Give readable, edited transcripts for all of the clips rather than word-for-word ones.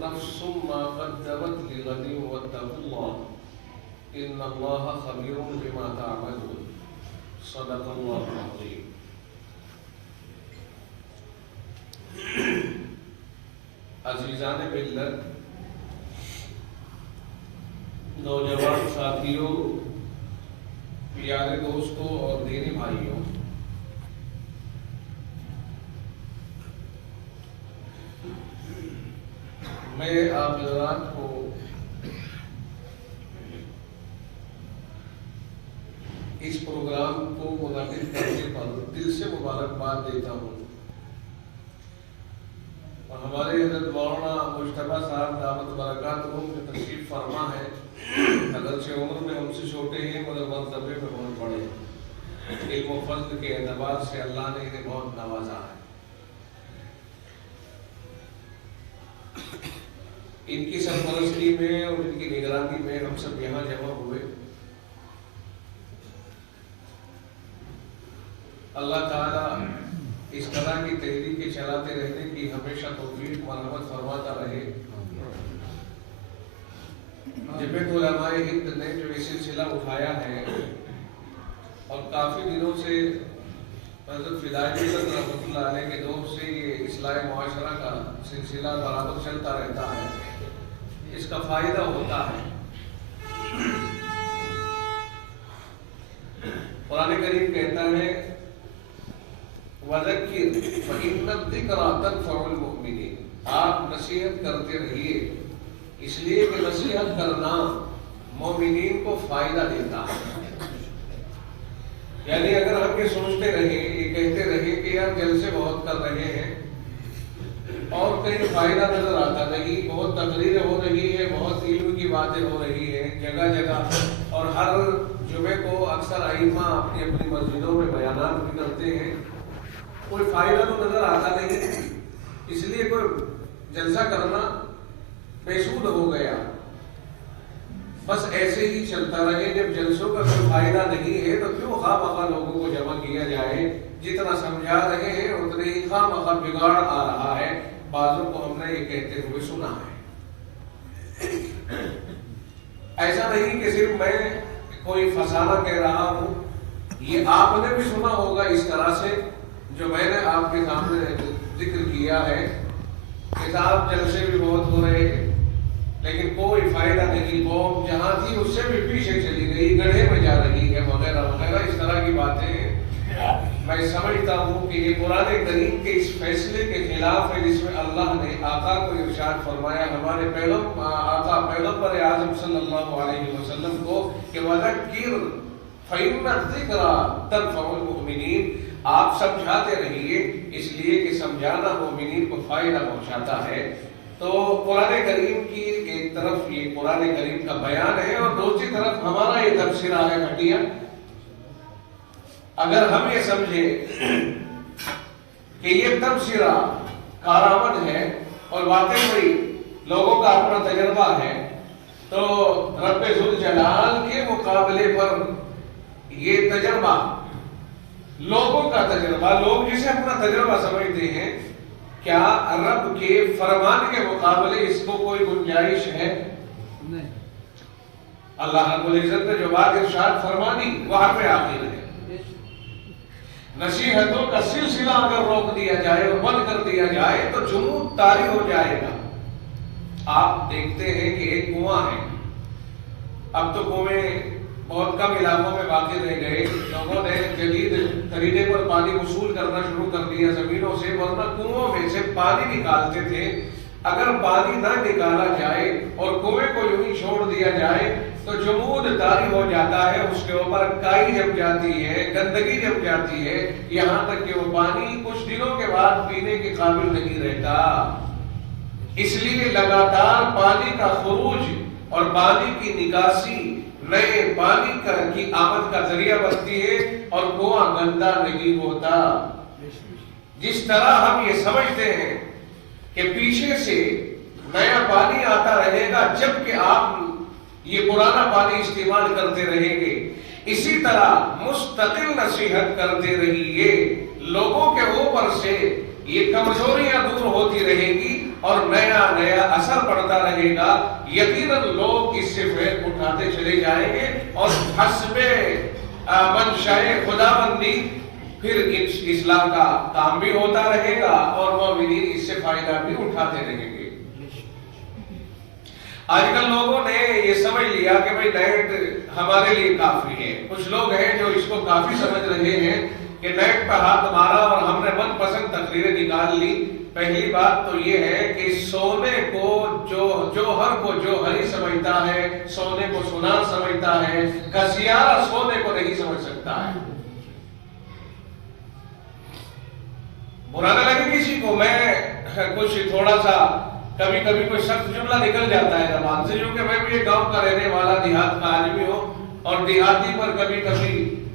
نفس ما قدمت لغد واتقوا الله ان الله خبير بما تعملون صدق الله العظيم. عزیزان ملت، نوجوان ساتھیوں، پیارے دوستوں اور دینی بھائیوں، میں آپ حضرات کو اس پروگرام کو منعقد کرنے پر دل سے مبارکباد دیتا ہوں، اور ہمارے حضرت مولانا مجتبیٰ صاحب دامت برکاتہم جو تشریف فرما ہے، اگرچہ عمر میں ہم سے چھوٹے ہیں مگر مرتبے میں بہت بڑے ہیں، علم و فضل کے اعتبار سے اللہ نے انہیں بہت نوازا ہے۔ ان کی سرپرستی میں اور ان کی نگرانی میں ہم سب یہاں جمع ہوئے۔ اللہ تعالیٰ اس طرح کی تحریکیں چلاتے رہنے کی ہمیشہ توفیق مرحمت فرماتا رہے۔ جمعیت علماء ہند نے جو یہ سلسلہ اٹھایا ہے اور کافی دنوں سے حضرت فدائی رحمۃ اللہ علیہ کے دور سے یہ اصلاح معاشرہ کا سلسلہ برابر چلتا رہتا ہے، اس کا فائدہ ہوتا ہے۔ قرآن کریم کہتا ہے وَذَكِّرْ فَإِنَّ الذِّكْرَىٰ تَنفَعُ الْمُؤْمِنِينَ، آپ نصیحت کرتے رہیے، اس لیے کہ نصیحت کرنا مومنین کو فائدہ دیتا ہے۔ یعنی اگر ہم یہ سوچتے رہے، یہ کہتے رہے کہ یار جلسے بہت کر رہے ہیں اور کہیں فائدہ نظر آتا نہیں، بہت تقریریں ہو رہی ہے، بہت علم کی باتیں ہو رہی ہیں جگہ جگہ، اور ہر جمعے کو اکثر ائمہ اپنی اپنی مسجدوں میں بیانات بھی کرتے ہیں، کوئی فائدہ تو نظر آتا نہیں، اس لیے کوئی جلسہ کرنا بے سود ہو گیا۔ بس ایسے ہی چلتا رہے، جب جلسوں کا کوئی فائدہ نہیں ہے تو کیوں خواہ مخواہ لوگوں کو جمع کیا جائے؟ جتنا سمجھا رہے ہیں اتنے ہی خواہ مخواہ بگاڑ آ رہا ہے۔ بعضوں کو ہم نے یہ کہتے ہوئے سنا ہے۔ ایسا نہیں کہ صرف میں کوئی فسانہ کہہ رہا ہوں، یہ آپ نے بھی سنا ہوگا اس طرح سے جو میں نے آپ کے سامنے ذکر کیا ہے۔ کتاب جلسے بھی بہت ہو رہے ہیں لیکن کوئی فائدہ نہیں، قوم جہاں تھی اس سے بھی پیچھے چلی گئی، گڑھے میں جا رہی ہے، وغیرہ وغیرہ اس طرح کی باتیں۔ میں سمجھتا ہوں کہ یہ قرآن کریم کے اس فیصلے کے خلاف ہے جس میں اللہ نے آقا کو ارشاد فرمایا، ہمارے آقا پیغمبر اعظم صلی اللہ علیہ وسلم کو کہ وَذَكِّرْ فَإِنَّ الذِّكْرَىٰ تَنفَعُ الْمُؤْمِنِينَ، آپ سمجھاتے رہیے، اس لیے کہ سمجھانا مومنین کو فائدہ پہنچاتا ہے۔ تو قرآن کریم کی ایک طرف یہ قرآن کریم کا بیان ہے اور دوسری طرف ہمارا یہ تبصرہ ہے گھٹیا۔ اگر ہم یہ سمجھیں کہ یہ تبصرہ کارآمد ہے اور واقعی بھائی لوگوں کا اپنا تجربہ ہے، تو رب ذوالجلال کے مقابلے پر یہ تجربہ لوگوں کا تجربہ، لوگ جسے اپنا تجربہ سمجھتے ہیں، کیا رب کے فرمان کے مقابلے اس کو کوئی گنجائش ہے؟ نہیں۔ اللہ رب العزت نے جو بات ارشاد فرمانی وہاں پہ آخر ہے۔ نصیحتوں کا سلسلہ اگر روک دیا جائے اور بند کر دیا جائے تو جمود طاری ہو جائے گا۔ آپ دیکھتے ہیں کہ ایک کنواں ہے، اب تو کنویں بہت کم علاقوں میں باقی رہ گئے، لوگوں نے جدید طریقے پر پانی وصول کرنا شروع کر دیا زمینوں سے، ورنہ کنووں میں سے پانی نکالتے تھے۔ اگر پانی نہ نکالا جائے اور کنویں کو یوں ہی چھوڑ دیا جائے تو جمود طاری ہو جاتا ہے، اس کے اوپر کائی جم جاتی ہے، گندگی جم جاتی ہے، یہاں تک کہ وہ پانی کچھ دنوں کے بعد پینے کے قابل نہیں رہتا۔ اس لیے لگاتار پانی کا خروج اور پانی کی نکاسی نئے پانی کی آمد کا ذریعہ بنتی ہے اور کنواں گندا نہیں ہوتا۔ جس طرح ہم یہ سمجھتے ہیں کہ پیچھے سے نیا پانی آتا رہے گا جبکہ آپ یہ پرانا پانی استعمال کرتے رہیں گے، اسی طرح مستقل نصیحت کرتے رہیے، لوگوں کے اوپر سے یہ کمزوریاں دور ہوتی رہیں گی اور نیا نیا اثر پڑتا رہے گا، یقیناً لوگ اس سے فائدہ اٹھاتے چلے جائیں گے اور حسب منشائے خداوندی پھر اسلام کا کام بھی ہوتا رہے گا اور مومنین اس سے فائدہ بھی اٹھاتے رہیں گے۔ آج کل لوگوں نے یہ سمجھ لیا کہ بھئی نیٹ ہمارے لیے کافی ہے۔ کچھ لوگ ہیں جو اس کو کافی سمجھ رہے ہیں کہ نیٹ پہ ہاتھ مارا اور ہم نے من پسند تقریریں نکال لی۔ پہلی بات تو یہ ہے کہ سونے کو جوہر کو جوہری سمجھتا ہے، سونے کو سونار سمجھتا ہے، گھسیارا سونے کو نہیں سمجھ سکتا ہے۔ برا نہ لگے کسی کو، میں کچھ تھوڑا سا کبھی کبھی کوئی سخت جملہ نکل جاتا ہے زبان سے، کیونکہ میں بھی ایک گاؤں کا رہنے والا دیہات کا آدمی ہوں اور دیہاتی پر کبھی کبھی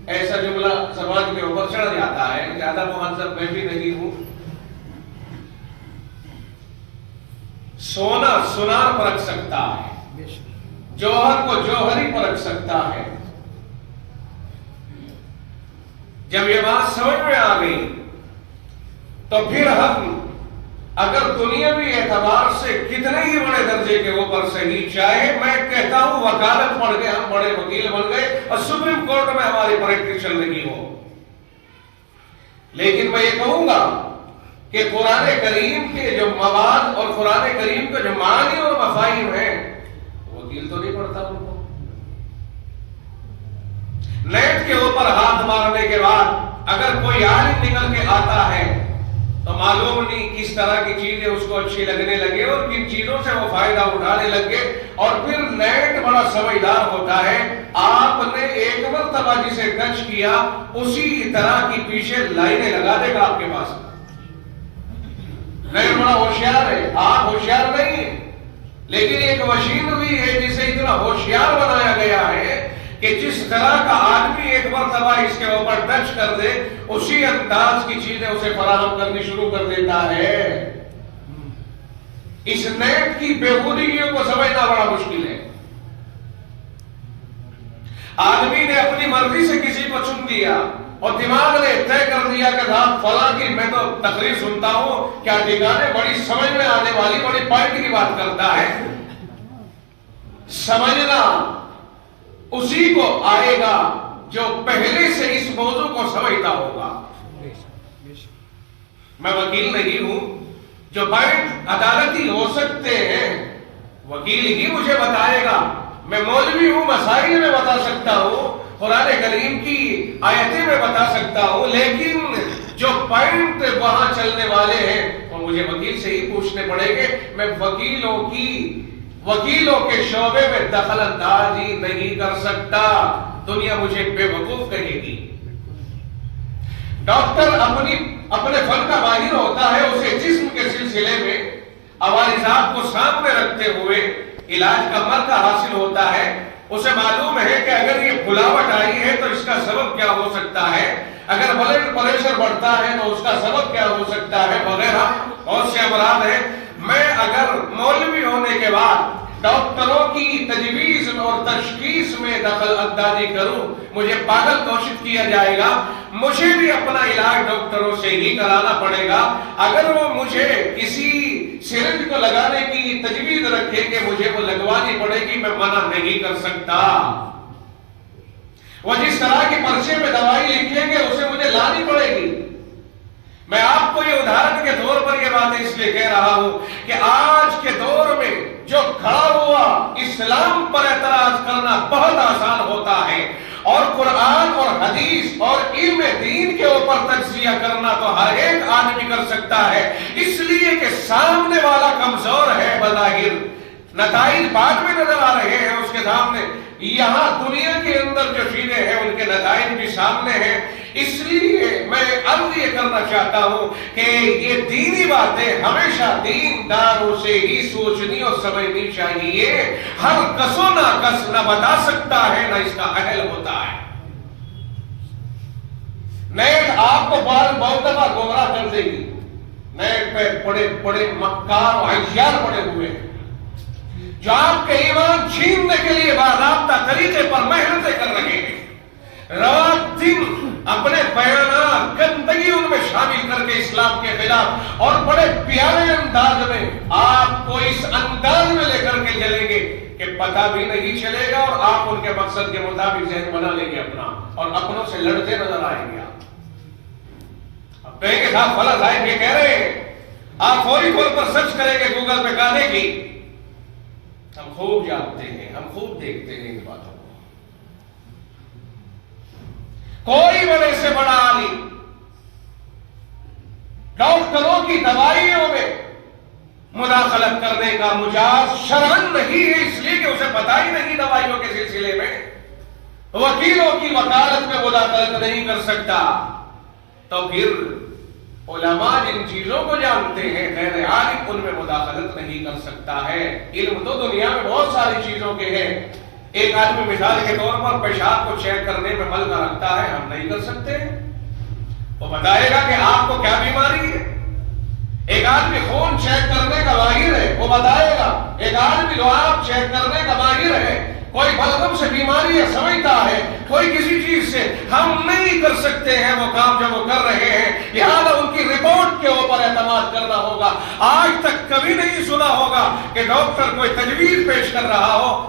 ایسا جملہ زبان کے اوپر چڑھ جاتا ہے۔ زیادہ مہذب میں بھی نہیں ہوں۔ سونا سونار پرکھ سکتا ہے، جوہر کو جوہری پرکھ سکتا ہے۔ جب یہ بات سمجھ میں آ گئی تو پھر ہم اگر دنیاوی اعتبار سے کتنے ہی بڑے درجے کے اوپر صحیح، چاہے میں کہتا ہوں وکالت پڑھ کے ہم بڑے وکیل بن گئے اور سپریم کورٹ میں ہماری پریکٹس چل رہی ہو، لیکن میں یہ کہوں گا کہ قرآن کریم کے جو مواد اور قرآن کریم کے جو معانی اور مفاہیم ہیں، وکیل تو نہیں پڑھتا ان کو۔ نیٹ کے اوپر ہاتھ مارنے کے بعد اگر کوئی عالم نکل کے آتا ہے تو معلوم نہیں کس طرح کی چیزیں اس کو اچھی لگنے لگے اور کن چیزوں سے وہ فائدہ اٹھانے لگے، اور پھر نیٹ بڑا سمجھدار ہوتا ہے۔ آپ نے ایک مرتبہ جسے ٹچ کیا اسی طرح کی پیچھے لائنیں لگا دے گا آپ کے پاس۔ نیٹ بڑا ہوشیار ہے، آپ ہوشیار نہیں ہیں، لیکن ایک مشینری ہے جسے اتنا ہوشیار بنایا گیا ہے کہ جس طرح کا آدمی ایک مرتبہ اس کے اوپر ٹچ کر دے اسی انداز کی چیزیں اسے فراہم کرنی شروع کر دیتا ہے۔ اس نیٹ کی بےخودیوں کو سمجھنا بڑا مشکل ہے۔ آدمی نے اپنی مرضی سے کسی کو چن دیا اور دماغ نے طے کر دیا کہ رات فلاں کی میں تو تقریر سنتا ہوں، کیا ٹھکانے، بڑی سمجھ میں آنے والی بڑی پوائنٹ کی بات کرتا ہے۔ سمجھنا اسی کو آئے گا جو پہلے سے اس موضوع کو سمجھتا ہوگا۔ میں وکیل نہیں ہوں، جو پوائنٹ عدالتی ہو سکتے ہیں وکیل ہی مجھے بتائے گا۔ میں مولوی ہوں، مسائل میں بتا سکتا ہوں، قرآن کریم کی آیتیں میں بتا سکتا ہوں، لیکن جو پوائنٹ وہاں چلنے والے ہیں وہ مجھے وکیل سے ہی پوچھنے پڑیں گے۔ میں وکیلوں کے شعبے میں دخل اندازی نہیں کر سکتا، دنیا مجھے بے وقوف کہے گی۔ ڈاکٹر اپنے فن کا ماہر ہوتا ہے، اسے جسم کے سلسلے میں عوارضات کو سامنے رکھتے ہوئے علاج کا مرکہ حاصل ہوتا ہے۔ اسے معلوم ہے کہ اگر یہ پھلاوٹ آئی ہے تو اس کا سبب کیا ہو سکتا ہے، اگر بلڈ پریشر بڑھتا ہے تو اس کا سبب کیا ہو سکتا ہے، وغیرہ بہت سے امراض ہیں۔ میں اگر مولوی ہونے کے بعد ڈاکٹروں کی تجویز اور تشخیص میں دخل اندازی کروں، مجھے پاگل گھوشت کیا جائے گا۔ مجھے بھی اپنا علاج ڈاکٹروں سے ہی کرانا پڑے گا۔ اگر وہ مجھے کسی سرنج کو لگانے کی تجویز رکھیں کہ مجھے وہ لگوانی پڑے گی، میں منع نہیں کر سکتا۔ وہ جس طرح کی پرچے میں دوائی لکھیں گے اسے مجھے لانی پڑے گی۔ میں آپ کو یہ ادھارن کے طور پر یہ بات اس لیے کہہ رہا ہوں کہ آج کے دور میں جو کھڑا ہوا اسلام پر اعتراض کرنا بہت آسان ہوتا ہے، اور قرآن اور حدیث اور علم دین کے اوپر تجزیہ کرنا تو ہر ایک آدمی کر سکتا ہے، اس لیے کہ سامنے والا کمزور ہے بظاہر، نتائج بعد میں نظر آ رہے ہیں اس کے سامنے، یہاں دنیا کے اندر جو چیزیں ہیں ان کے نتائج بھی سامنے ہیں۔ اس لیے میں عرض یہ کرنا چاہتا ہوں کہ یہ دینی باتیں ہمیشہ دینداروں سے ہی سوچنی اور سمجھنی چاہیے۔ ہر کس و ناقص نہ بتا سکتا ہے نہ اس کا اہل ہوتا ہے۔ نیٹ آپ کو بہت دفعہ گمراہ کر دے گی۔ نیٹ پہ بڑے بڑے مکار و عیار پڑے ہوئے ہیں جو آپ کے ایمان چھیننے کے لیے باضابطہ طریقے پر محنتیں کر رہے ہیں، رات دن اپنے بیانات گندگی ان میں شامل کر کے اسلام کے خلاف اور بڑے پیارے انداز میں آپ کو اس انداز میں لے کر کے چلیں گے کہ پتہ بھی نہیں چلے گا اور آپ ان کے مقصد کے مطابق ذہن بنا لیں گے اپنا اور اپنوں سے لڑتے نظر آئیں گے. آپ کہیں گے صاحب فلاں صاحب یہ کہہ رہے ہیں, آپ فوری طور پر سرچ کریں گے گوگل پہ گانے کی. ہم خوب جانتے ہیں, ہم خوب دیکھتے ہیں ان باتوں کو. کوئی بڑے سے بڑا عالم ڈاکٹروں کی دوائیوں میں مداخلت کرنے کا مجاز شرعاً نہیں ہے, اس لیے کہ اسے پتہ ہی نہیں دوائیوں کے سلسلے میں. وکیلوں کی وکالت میں مداخلت نہیں کر سکتا. تو پھر علماء جن چیزوں کو جانتے ہیں غیر عالم ان میں مداخلت نہیں کر سکتا ہے. علم تو دنیا میں بہت ساری چیزوں کے ہیں. ایک آدمی مثال کے طور پر پیشاب کو چیک کرنے میں ملکہ رکھتا ہے, ہم نہیں کر سکتے. وہ بتائے گا کہ آپ کو کیا بیماری ہے. ایک آدمی خون چیک کرنے کا ماہر ہے, وہ بتائے گا. ایک آدمی لعاب چیک کرنے کا ماہر ہے. کوئی بلغم سے بیماری سمجھتا ہے, کوئی کسی چیز سے. ہم نہیں کر سکتے ہیں وہ کام جو وہ کر رہے ہیں, لہذا ان کی رپورٹ کے اوپر اعتماد کرنا ہوگا. آج تک کبھی نہیں سنا ہوگا کہ ڈاکٹر کوئی تجویز پیش کر رہا ہو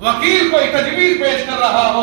وکیل کوئی تجویز پیش کر رہا ہو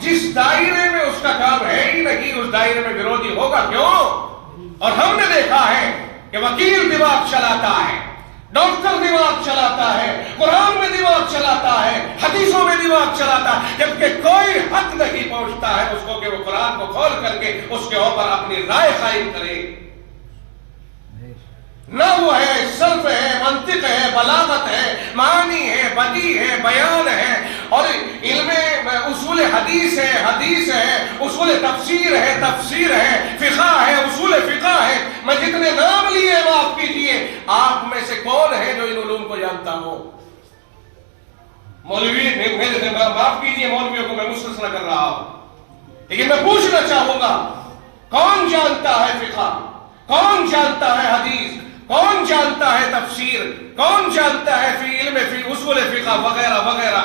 جس دائرے میں اس کا کام ہے ہی نہیں, اس دائرے میں وروධی ہوگا کیوں؟ اور ہم نے دیکھا ہے کہ وکیل دماغ چلاتا ہے, ڈاکٹر دماغ چلاتا ہے, قرآن میں دماغ چلاتا ہے, حدیثوں میں دماغ چلاتا ہے, جبکہ کوئی حق نہیں پہنچتا ہے اس کو کہ وہ قرآن کو کھول کر کے اس کے اوپر اپنی رائے قائم کرے. نحو ہے, صرف ہے, منطق ہے, بلاغت ہے, معنی ہے, بدیع ہے, بیان ہے, اور علم اصول حدیث ہے, حدیث ہے, اصول تفسیر ہے, تفسیر ہے, فقہ ہے, اصول فقہ ہے. میں جتنے نام لیے معاف کیجئے, آپ میں سے کون ہے جو ان علوم کو جانتا ہو؟ مولوی معاف کیجئے, مولویوں کو میں مستثنی کر رہا ہوں, لیکن میں پوچھنا چاہوں گا کون جانتا ہے فقہ, کون جانتا ہے حدیث, کون جانتا ہے تفسیر, کون جانتا ہے فی علم فی اصول فقہ وغیرہ وغیرہ.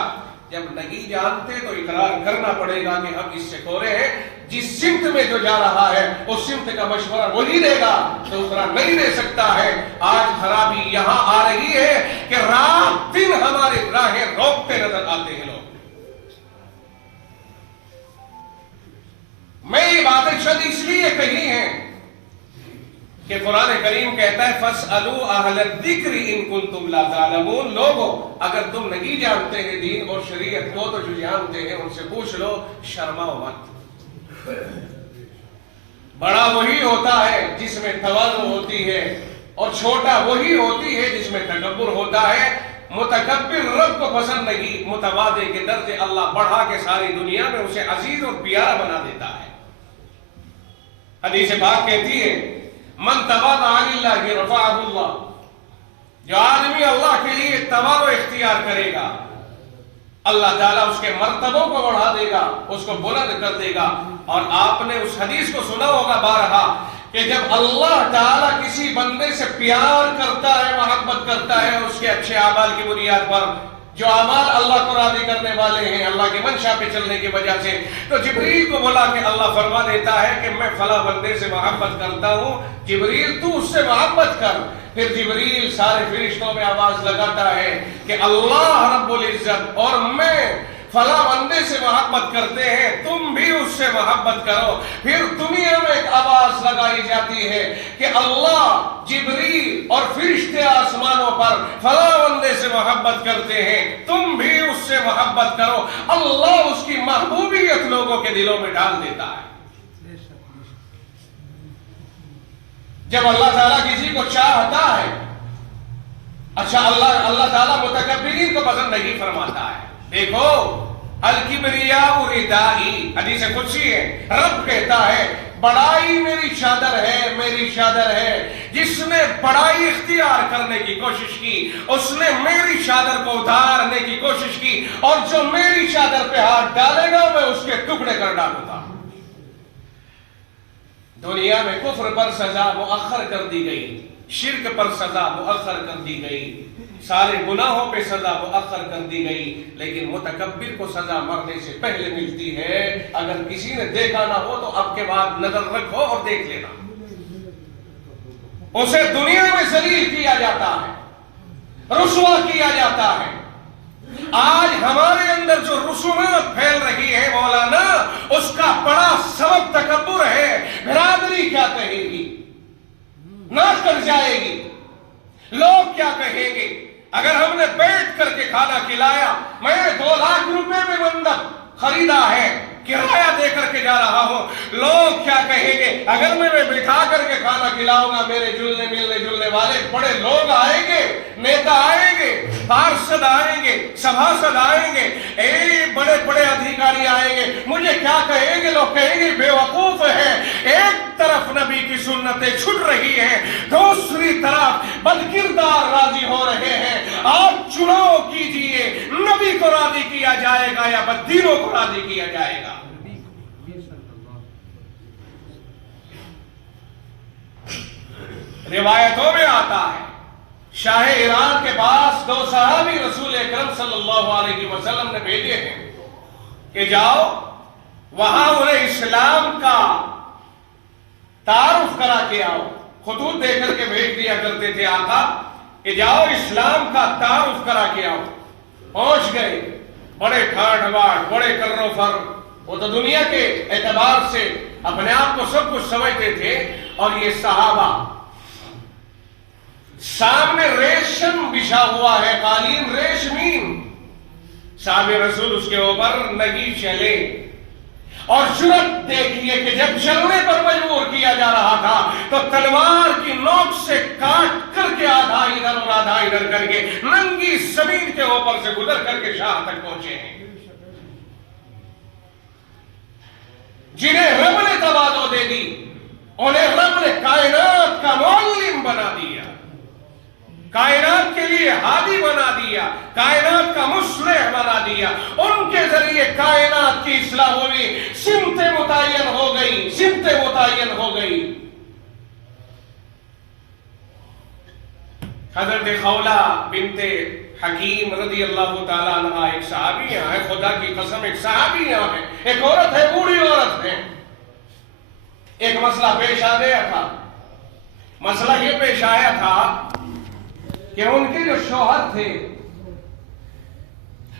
جب نہیں جانتے تو اقرار کرنا پڑے گا کہ ہم اس سے کورے ہیں. جس سمت میں جو جا رہا ہے اس سمت کا مشورہ وہی دے گا, دوسرا نہیں دے سکتا ہے. آج خرابی یہاں آ رہی ہے کہ رات دن ہمارے راہیں روکتے نظر آتے ہیں لوگ. میں یہ باتیں شد اس لیے کہی ہیں کہ قرآن کریم کہتا ہے فَاسْأَلُوا أَهْلَ الذِّكْرِ إِن كُنتُمْ لَا تَعْلَمُونَ. لوگوں اگر تم نہیں جانتے ہیں دین اور شریعت کو تو جو جانتے ہیں ان سے پوچھ لو, شرماؤ مت. بڑا وہی ہوتا ہے جس میں تواضع ہوتی ہے اور چھوٹا وہی ہوتی ہے جس میں تکبر ہوتا ہے. متکبر رب کو پسند نہیں, متواضع کے درجے اللہ بڑھا کے ساری دنیا میں اسے عزیز اور پیارا بنا دیتا ہے. حدیث پاک کہتی ہے من تواضع للہ رفعہ اللہ. جو آدمی اللہ کے لیے تواضع اختیار کرے گا اللہ تعالیٰ اس کے مرتبوں کو بڑھا دے گا, اس کو بلند کر دے گا. اور آپ نے اس حدیث کو سنا ہوگا بارہا کہ جب اللہ تعالیٰ کسی بندے سے پیار کرتا ہے, محبت کرتا ہے اس کے اچھے اعمال کی بنیاد پر, جو اعمال اللہ کو راضی کرنے والے ہیں اللہ کے منشا پہ چلنے کی وجہ سے, تو جبریل کو بولا کہ اللہ فرما دیتا ہے کہ میں فلاں بندے سے محبت کرتا ہوں, جبریل تو اس سے محبت کر. پھر جبریل سارے فرشتوں میں آواز لگاتا ہے کہ اللہ رب العزت اور میں فلاں بندے سے محبت کرتے ہیں, تم بھی اس سے محبت کرو. پھر دنیا میں ایک آواز لگائی جاتی ہے کہ اللہ, جبریل اور فرشتے آسمانوں پر فلاں بندے سے محبت کرتے ہیں, تم بھی اس سے محبت کرو. اللہ اس کی محبوبیت لوگوں کے دلوں میں ڈال دیتا ہے. جب اللہ تعالیٰ کسی کو چاہتا ہے, اچھا اللہ تعالیٰ متکبرین کو پسند نہیں فرماتا ہے. دیکھو الکبریاء ردائی, حدیث قدسی ہے, رب کہتا ہے بڑائی میری چادر ہے, میری چادر ہے. جس نے بڑائی اختیار کرنے کی کوشش کی اس نے میری چادر کو اتارنے کی کوشش کی, اور جو میری چادر پہ ہاتھ ڈالے گا میں اس کے ٹکڑے کر ڈالوں گا. دنیا میں کفر پر سزا مؤخر کر دی گئی, شرک پر سزا مؤخر کر دی گئی, سارے گناہوں پہ سزا مؤخر کر دی گئی، لیکن متکبر کو سزا مرنے سے پہلے ملتی ہے۔ اگر کسی نے دیکھا نہ ہو تو اب کے بعد نظر رکھو اور دیکھ لینا۔ اسے دنیا میں ذلیل کیا جاتا ہے، رسوا کیا جاتا ہے۔ آج ہمارے اندر جو رسومات پھیل رہی ہے مولانا، اس کا بڑا سبب تکبر ہے۔ برادری کیا کہے گی، نہ کر جائے گی، لوگ کیا کہیں گے؟ اگر ہم نے بیٹھ کر کے کھانا کھلایا، میں 2 لاکھ روپے میں مندب خریدا ہے، کرایہ دے کر کے جا رہا ہوں، لوگ کیا کہیں گے؟ اگر میں بٹھا کر کے کھانا کھلاؤں گا، میرے ملنے جلنے والے بڑے لوگ آئیں گے، نیتا آئیں گے، پارشد آئیں گے، سبھاسد آئیں گے، بڑے بڑے ادھیکاری آئیں گے، مجھے کیا کہیں گے؟ لوگ کہیں گے بے وقوف ہے۔ ایک طرف نبی کی سنتیں چھٹ رہی ہیں، دوسری طرف بدکردار راضی ہو رہے ہیں۔ آپ چناؤ کیجئے، نبی کو راضی کیا جائے گا یا بددینوں کو راضی کیا جائے گا؟ روایتوں میں آتا ہے شاہ ایران کے پاس 2 صحابی رسول اکرم صلی اللہ علیہ وسلم نے بھیجے ہیں کہ جاؤ وہاں انہیں اسلام کا تعارف کرا کے آؤ۔ خطوط دے کر کے بھیج دیا کرتے تھے آقا کہ جاؤ اسلام کا تعارف کرا کے آؤ۔ پہنچ گئے، بڑے ٹھاٹھ باٹھ، بڑے کر و فر، وہ تو دنیا کے اعتبار سے اپنے آپ کو سب کچھ سمجھتے تھے، اور یہ صحابہ سامنے ریشم بچھا ہوا ہے، قالین ریشمین، صحابہ رسول اس کے اوپر نہیں چلے۔ اور جرأت دیکھیے کہ جب چلنے پر مجبور کیا جا رہا تھا تو تلوار کی نوک سے کاٹ کر کے آدھا ادھر اور آدھا ادھر کر کے ننگی زمین کے اوپر سے گزر کر کے شاہ تک پہنچے ہیں، جنہیں رب نے تواضع دے دی، انہیں رب نے کائنات کا معلم بنا دیا، کائنات کے لیے ہادی بنا دیا، کائنات کا مصلح بنا دیا۔ ان کے ذریعے کائنات کی اصلاح ہوئی، سمتیں متعین ہو گئی، سمتیں متعین ہو گئی۔ حضرت خولہ بنت حکیم رضی اللہ تعالیٰ عنہ ایک صحابیہ ہے، خدا کی قسم ایک صحابیہ ہے، ایک عورت ہے، بوڑھی عورت ہے۔ ایک مسئلہ پیش آ گیا تھا، مسئلہ یہ پیش آیا تھا کہ ان کے جو شوہر تھے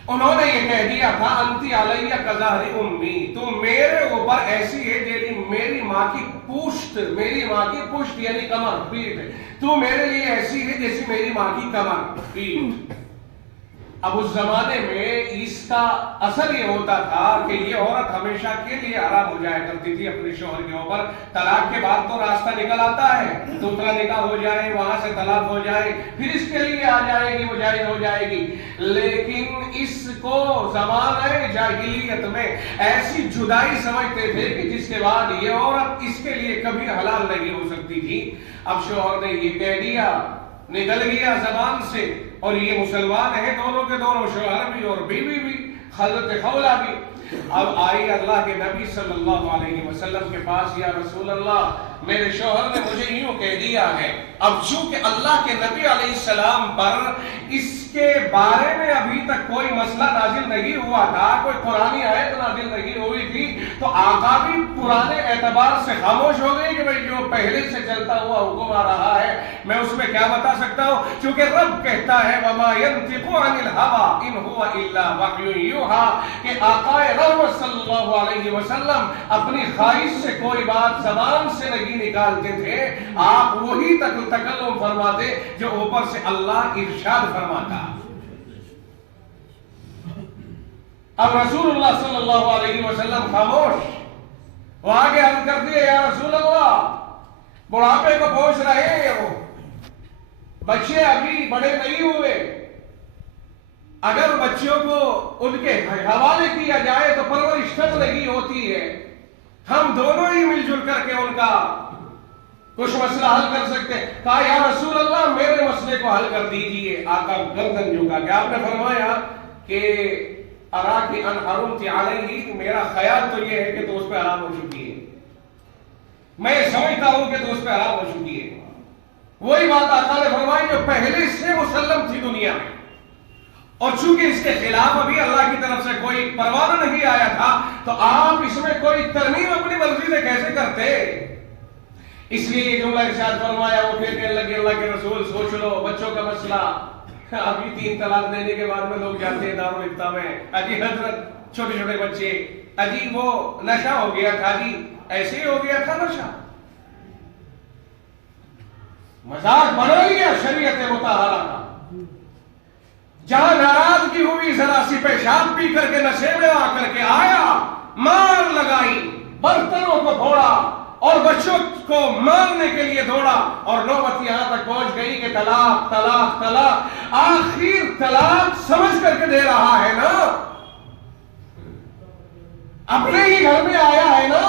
انہوں نے یہ کہہ دیا تھا انتی علیہ کظہر امی، تو میرے اوپر ایسی ہے جیسے میری ماں کی پشت، میری ماں کی پشت یعنی کمر، پیٹھ، تو میرے لیے ایسی ہے جیسے میری ماں کی کمر، پیٹھ۔ اب اس زمانے میں اس کا اثر یہ ہوتا تھا کہ یہ عورت ہمیشہ کے لیے حرام ہو جایا کرتی تھی اپنے شوہر کے اوپر۔ طلاق کے بعد تو راستہ نکل آتا ہے، دوسرا نکاح ہو جائے، وہاں سے طلاق ہو جائے، پھر اس کے لیے آ جائے گی، وہ جائز ہو جائے گی۔ لیکن اس کو زمانہ جاہلیت میں ایسی جدائی سمجھتے تھے کہ جس کے بعد یہ عورت اس کے لیے کبھی حلال نہیں ہو سکتی تھی۔ اب شوہر نے یہ کہہ دیا، نکل گیا زبان سے، اور یہ مسلمان ہیں دونوں کے دونوں، شوہر بھی اور بیوی بھی، حضرت خولہ بھی۔ اب آئی اللہ کے نبی صلی اللہ علیہ وسلم کے پاس، یا رسول اللہ میرے شوہر نے مجھے یوں کہہ دیا ہے۔ اب چونکہ اللہ کے نبی علیہ السلام پر اس کے بارے میں ابھی تک کوئی مسئلہ نازل نہیں ہوا تھا، کوئی قرآنی آیت نازل نہیں ہوئی تھی، تو آقا بھی پرانے اعتبار سے خاموش ہو گئی کہ بھئی جو پہلے سے چلتا ہوا حکم آ رہا ہے میں اس میں کیا بتا سکتا ہوں، کیونکہ رب کہتا ہے وَمَا يَنْطِقُ عَنِ الْهَوَىٰ إِنْ هُوَ إِلَّا وَحْيٌ يُوحَىٰ، کہ آقا رحمت صلی اللہ علیہ وسلم اپنی خواہش سے کوئی بات زبان سے نہیں نکالتے تھے، آپ وہی تکلم فرماتے جو اوپر سے اللہ ارشاد فرماتا۔ اب رسول اللہ صلی اللہ علیہ وسلم خاموش، وہ آگے عرض کر دیے، یا رسول اللہ بڑھاپے کو پہنچ رہے ہیں، وہ بچے ابھی بڑے نہیں ہوئے، اگر بچوں کو ان کے حوالے کیا جائے تو پرورش ٹھیک نہیں ہوتی ہے، ہم دونوں ہی مل جل کر کے ان کا کچھ مسئلہ حل کر سکتے ہیں۔ کہا یا رسول اللہ میرے مسئلے کو حل کر دیجئے۔ آقا گردن جھکا کہ آپ نے فرمایا کہ اراکی ان حرمت علیہ، میرا خیال تو یہ ہے کہ تو اس پہ حرام ہو چکی ہے، میں سمجھتا ہوں کہ تو اس پہ حرام ہو چکی ہے۔ وہی بات آقا نے فرمائی جو پہلے سے مسلم تھی دنیا میں، اور چونکہ اس کے خلاف ابھی اللہ کی طرف سے کوئی پروانہ نہیں آیا تھا، تو آپ اس میں کوئی ترمیم اپنی مرضی سے کیسے کرتے؟ اس لیے یہ جملہ ارشاد فرمایا، وہ پھر کہنے لگے اللہ کے رسول سوچ لو بچوں کا مسئلہ، ابھی 3 طلاق دینے کے بعد میں لوگ جاتے ہیں دارالفتہ میں، اجی حضرت چھوٹے چھوٹے بچے، اجی وہ نشہ ہو گیا تھا، جی ایسے ہی ہو گیا تھا نشہ، مذاق بنا لیا شریعت مطہرہ کا۔ جہاں ناراضگی ہوئی ذرا سی پیشاب پی کر کے نشے میں آ کر کے آیا، مار لگائی، برتنوں کو پھوڑا اور بچوں کو مارنے کے لیے دوڑا، اور نوبت یہاں تک پہنچ گئی کہ طلاق طلاق طلاق، آخر طلاق سمجھ کر کے دے رہا ہے نا، اپنے ہی گھر میں آیا ہے نا،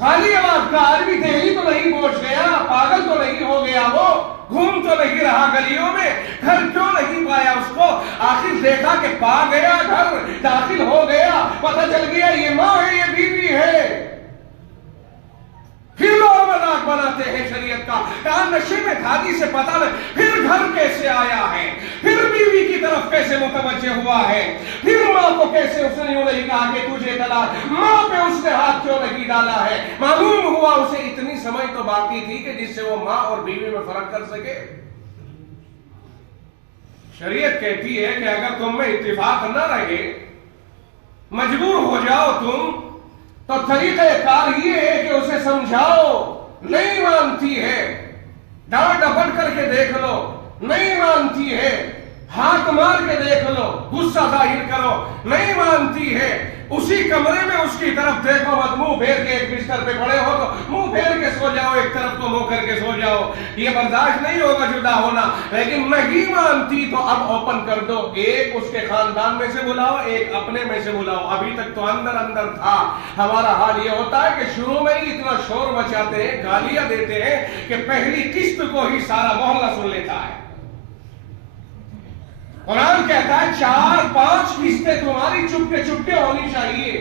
غازی آباد کا آدمی دہلی تو نہیں پہنچ گیا، پاگل تو نہیں ہو گیا، وہ گھوم تو نہیں رہا گلیوں میں، گھر کیوں نہیں پایا اس کو؟ آخر دیکھا کہ پا گیا، گھر داخل ہو گیا، پتہ چل گیا یہ ماں ہے یہ بیوی ہے۔ پھر لوگ مذاق بناتے ہیں شریعت کا، کہاں نشے میں تھا جی سے پتہ نہیں، پھر گھر کیسے آیا ہے، پھر بیوی کی طرف کیسے متوجہ ہوا ہے، پھر ماں کو کیسے اس نے یوں نہیں کہا کہ تجھے طلاق، ماں پہ اس نے ہاتھ کیوں نہیں ڈالا ہے؟ معلوم ہوا اسے اتنی سمجھ تو باقی تھی کہ جس سے وہ ماں اور بیوی میں فرق کر سکے۔ شریعت کہتی ہے کہ اگر تم میں اتفاق نہ رہے، مجبور ہو جاؤ تم، تو طریقہ کار یہ ہے کہ اسے سمجھاؤ، نہیں مانتی ہے، ڈانٹ ڈپٹ کر کے دیکھ لو، نہیں مانتی ہے، ہاتھ مار کے دیکھ لو، غصہ ظاہر کرو، نہیں مانتی ہے، اسی کمرے میں اس کی طرف دیکھو مت، منہ پھیر کے، ایک بستر پہ پڑے ہو تو منہ پھیر کے سو جاؤ، ایک طرف کو منہ کر کے سو جاؤ، یہ برداشت نہیں ہوگا جدا ہونا، لیکن نہیں مانتی تو اب اوپن کر دو، ایک اس کے خاندان میں سے بلاؤ، ایک اپنے میں سے بلاؤ۔ ابھی تک تو اندر اندر تھا، ہمارا حال یہ ہوتا ہے کہ شروع میں ہی اتنا شور مچاتے ہیں، گالیاں دیتے ہیں کہ پہلی قسط کو ہی سارا محلہ سن لیتا ہے۔ قرآن کہتا ہے 4-5 قسطیں تمہاری چپکے چپکے ہونی چاہیے،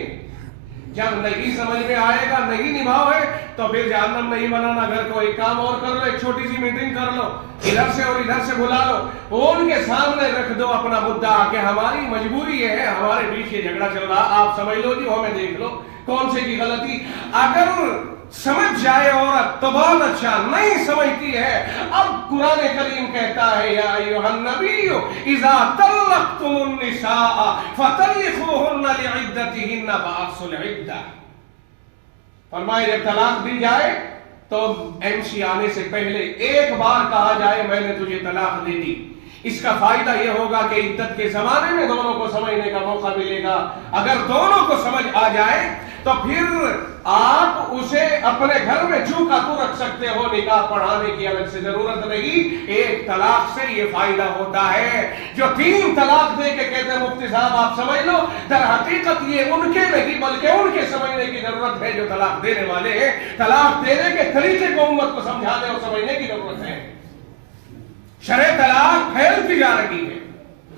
جب نہیں سمجھ میں آئے گا، نہیں نبھاؤ ہے تو پھر جہنم نہیں بنانا، گھر کو ایک کام اور کر لو، ایک چھوٹی سی میٹنگ کر لو، ادھر سے اور ادھر سے بلا لو، ان کے سامنے رکھ دو اپنا مدعا کہ ہماری مجبوری یہ ہے، ہمارے بیچ یہ جھگڑا چل رہا، آپ سمجھ لو جی، ہمیں دیکھ لو کون سے کی غلطی۔ اگر سمجھ جائے عورت تو بہت اچھا، نہیں سمجھتی ہے، اب قرآن کریم کہتا ہے یا ایھا النبی اذا طلقتم النساء فطلقوہن لعدتہن فاحصوا العدہ، فرمائے جب طلاق دی جائے تو MC آنے سے پہلے ایک بار کہا جائے میں نے تجھے طلاق دے دی۔ اس کا فائدہ یہ ہوگا کہ عدت کے زمانے میں دونوں کو سمجھنے کا موقع ملے گا، اگر دونوں کو سمجھ آ جائے تو پھر آپ اسے اپنے گھر میں جو کا تو رکھ سکتے ہو، نکاح پڑھانے کی الگ سے ضرورت نہیں۔ ایک طلاق سے یہ فائدہ ہوتا ہے، جو 3 طلاق دے کے کہتے ہیں مفتی صاحب آپ سمجھ لو، در حقیقت یہ ان کے نہیں بلکہ ان کے سمجھنے کی ضرورت ہے جو طلاق دینے والے ہیں۔ طلاق دینے کے طریقے کو امت کو سمجھانے اور سمجھنے کی ضرورت ہے۔ شرع طلاق پھیلتی جا رہی ہے،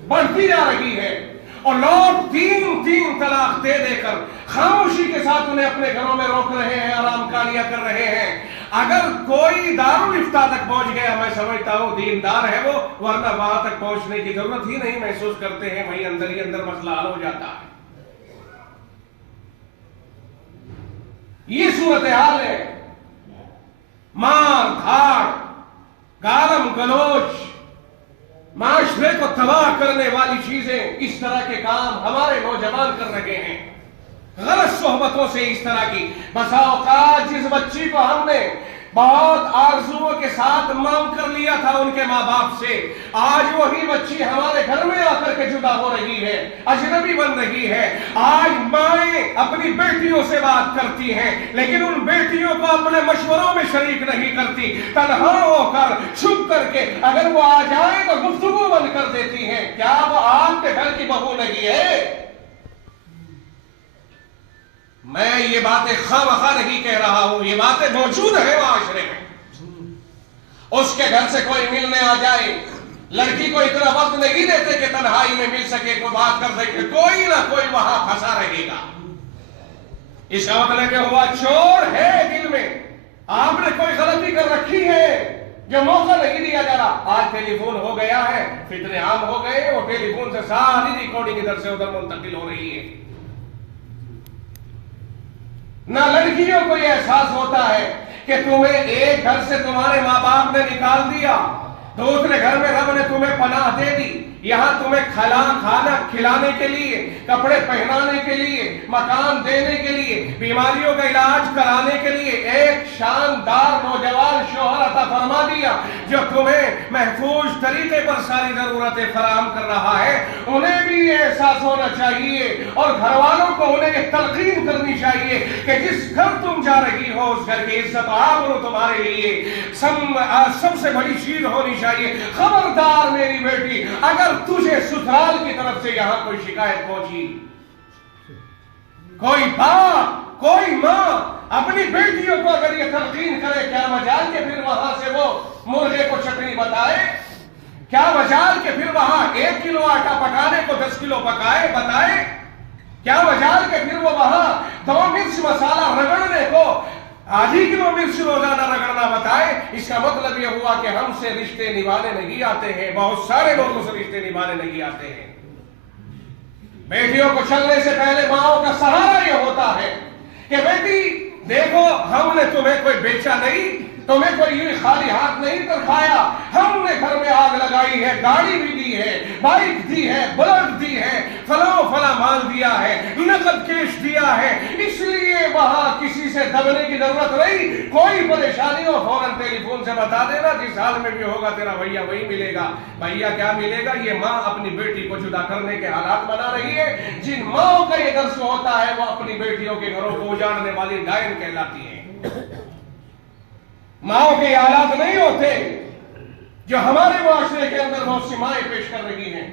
بڑھتی جا رہی ہے، اور لوگ 3 طلاق دے دے کر خاموشی کے ساتھ انہیں اپنے گھروں میں روک رہے ہیں، آرام کاریاں کر رہے ہیں۔ اگر کوئی دارالفتہ تک پہنچ گیا، میں سمجھتا ہوں دیندار ہے وہ، ورنہ وہاں تک پہنچنے کی ضرورت ہی نہیں محسوس کرتے ہیں، وہیں اندر ہی اندر مسئلہ حل ہو جاتا ہے۔ یہ صورتحال ہے، مار دھاڑ، گالم گلوچ، معاشرے کو تباہ کرنے والی چیزیں، اس طرح کے کام ہمارے نوجوان کر رہے ہیں، غلط صحبتوں سے اس طرح کی۔ بسا اوقات جس بچی کو ہم نے بہت آرزوؤں کے ساتھ مانگ کر لیا تھا ان کے ماں باپ سے، آج وہی بچی ہمارے گھر میں آ کر کے جدا ہو رہی ہے، اجنبی بن رہی ہے۔ آج مائیں اپنی بیٹیوں سے بات کرتی ہیں لیکن ان بیٹیوں کو اپنے مشوروں میں شریک نہیں کرتی، تنہا ہو کر چھپ کر کے اگر وہ آ جائیں تو گفتگو بند کر دیتی ہیں۔ کیا وہ آپ کے گھر کی بہو نہیں ہے؟ میں یہ باتیں خواہ نہیں کہہ رہا ہوں، یہ باتیں موجود ہیں معاشرے میں۔ اس کے گھر سے کوئی ملنے آ جائے، لڑکی کو اتنا وقت نہیں دیتے کہ تنہائی میں مل سکے، کوئی بات کر سکے، کوئی نہ کوئی وہاں پھنسا رہے گا۔ اس کا مطلب کہ ہوا چور ہے دل میں، آپ نے کوئی غلطی کر رکھی ہے جو موقع نہیں دیا جا رہا. آج ٹیلی فون ہو گیا ہے, فتنے عام ہو گئے, اور ٹیلی فون سے ساری ریکارڈنگ ادھر سے ادھر منتقل ہو رہی ہے. نہ لڑکیوں کو یہ احساس ہوتا ہے کہ تمہیں ایک گھر سے تمہارے ماں باپ نے نکال دیا, دوسرے گھر میں رب نے تمہیں پناہ دے دی, یہاں تمہیں کھانا کھلانے کے لیے, کپڑے پہنانے کے لیے, مکان دینے کے لیے, بیماریوں کا علاج کرانے کے لیے ایک شاندار نوجوان شوہر عطا فرما دیا جو تمہیں محفوظ طریقے پر ساری ضرورتیں فراہم کر رہا ہے. انہیں بھی یہ احساس ہونا چاہیے اور گھر والوں کو انہیں یہ تلقین کرنی چاہیے کہ جس گھر تم جا رہی ہو اس گھر کی عزت آبرو تمہارے لیے سب سے بڑی چیز ہونی چاہیے. خبردار میری بیٹی, اگر تجھے سسرال کی طرف سے یہاں کوئی شکایت پہنچی, کوئی باپ کوئی ماں اپنی بیٹیوں کو اگر یہ تلقین کرے, کیا مجال کہ پھر وہاں سے وہ مرغے کو چٹنی بتائے, کیا مجال کہ پھر وہاں 1 کلو آٹا پکانے کو 10 کلو بتائے, کیا مجال کہ پھر وہ وہاں 2 مرچ مسالہ رگڑنے کو آدھی کلو مرچ روزانہ رگڑنا بتائے. اس کا مطلب یہ ہوا کہ ہم سے رشتے نبھانے نہیں آتے ہیں, بہت سارے لوگوں سے رشتے نبھانے نہیں آتے ہیں. بیٹیوں کو چلنے سے پہلے ماؤں کا سہارا یہ ہوتا ہے کہ بیٹی دیکھو, ہم نے تمہیں کوئی بیچا نہیں, تمہیں کوئی یوں خالی ہاتھ نہیں ترکھایا, ہم نے گھر میں آگ لگائی ہے, گاڑی بھی دی ہے, بائک دی ہے, بلٹ دی ہے, فلاں مال دیا ہے, نقد کیش دیا ہے, اس لیے وہاں کسی سے دبنے کی ضرورت نہیں. کوئی پریشانی ہو فوراً ٹیلی فون سے بتا دینا, جس حال میں بھی ہوگا تیرا بھیا وہی ملے گا. بھیا کیا ملے گا؟ یہ ماں اپنی بیٹی کو جدا کرنے کے حالات بنا رہی ہے. جن ماں کا یہ درس ہوتا ہے وہ اپنی بیٹیوں کے گھروں کو اجاڑنے والی ڈائن کہلاتی ہیں. ماؤں کے حالات نہیں ہوتے جو ہمارے معاشرے کے اندر بہت سی مائیں پیش کر رہی ہیں.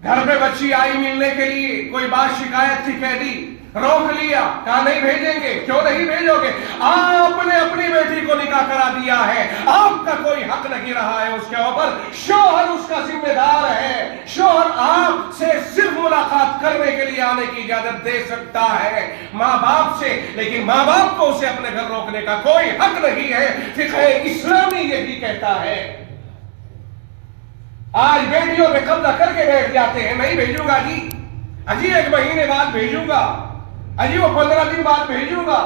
گھر پہ بچی آئی ملنے کے لیے, کوئی بات شکایت تھی, کہہ دی, روک لیا, کہا نہیں بھیجیں گے. کیوں نہیں بھیجو گے؟ آپ نے اپنی بیٹی کو نکاح کرا دیا ہے, آپ کا کوئی حق نہیں رہا ہے اس کے اوپر. شوہر اس کا ذمہ دار ہے. شوہر آپ سے صرف ملاقات کرنے کے لیے آنے کی اجازت دے سکتا ہے ماں باپ سے, لیکن ماں باپ کو اسے اپنے گھر روکنے کا کوئی حق نہیں ہے. فقہ اسلامی یہی کہتا ہے. آج بیٹیوں پہ قبضہ کر کے بیٹھ جاتے ہیں, نہیں بھیجوں گا جی, اجی 1 مہینے بعد بھیجوں گا, اجی وہ 15 دن بعد بھیجوں گا,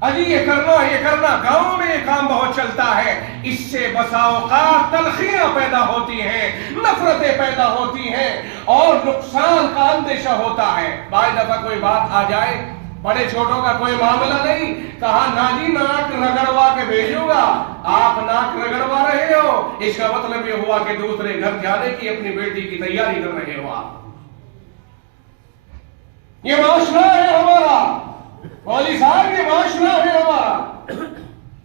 اجی یہ کرنا. گاؤں میں یہ کام بہت چلتا ہے. اس سے بسا اوقات تلخیاں پیدا ہوتی ہیں, نفرتیں پیدا ہوتی ہیں اور نقصان کا اندیشہ ہوتا ہے. بعض دفعہ کوئی بات آ جائے, بڑے چھوٹوں کا کوئی معاملہ نہیں, کہا نا جی ناک رگڑوا کے بھیجوں گا. آپ ناک رگڑوا رہے ہو, اس کا مطلب یہ ہوا کہ دوسرے گھر جانے کی اپنی بیٹی کی تیاری کر رہے ہو آپ. یہ معاشرہ ہے ہمارا, مولوی صاحب یہ معاشرہ ہے ہمارا.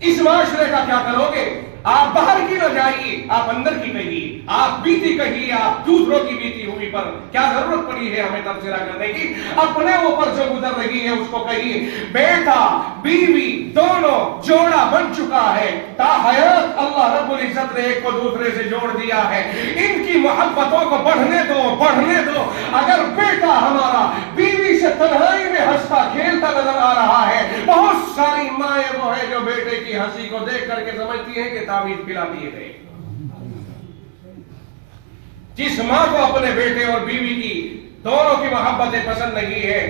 اس معاشرے کا کیا کرو گے؟ آپ باہر کی نہ جائیے, آپ اندر کی کہیے, آپ بیتی کہیے, آپ دوسروں کی بیتی ہوئی پر کیا ضرورت پڑی ہے ہمیں تبصرہ کرنے کی؟ اپنے اوپر جو گزر رہی ہے اس کو کہیے. بیٹا بیوی دونوں جوڑا بن چکا ہے, تا حیات اللہ رب العزت نے ایک کو دوسرے سے جوڑ دیا ہے. ان کی محبتوں کو بڑھنے دو. اگر بیٹا ہمارا بیوی سے تنہائی میں ہنستا کھیلتا نظر آ رہا ہے, بہت ساری مائیں وہ ہے جو بیٹے کی ہنسی کو دیکھ کر کے سمجھتی ہے کہ تعویذ پلا دیے گئے. جس ماں کو اپنے بیٹے اور بیوی کی دونوں کی محبتیں پسند نہیں ہے,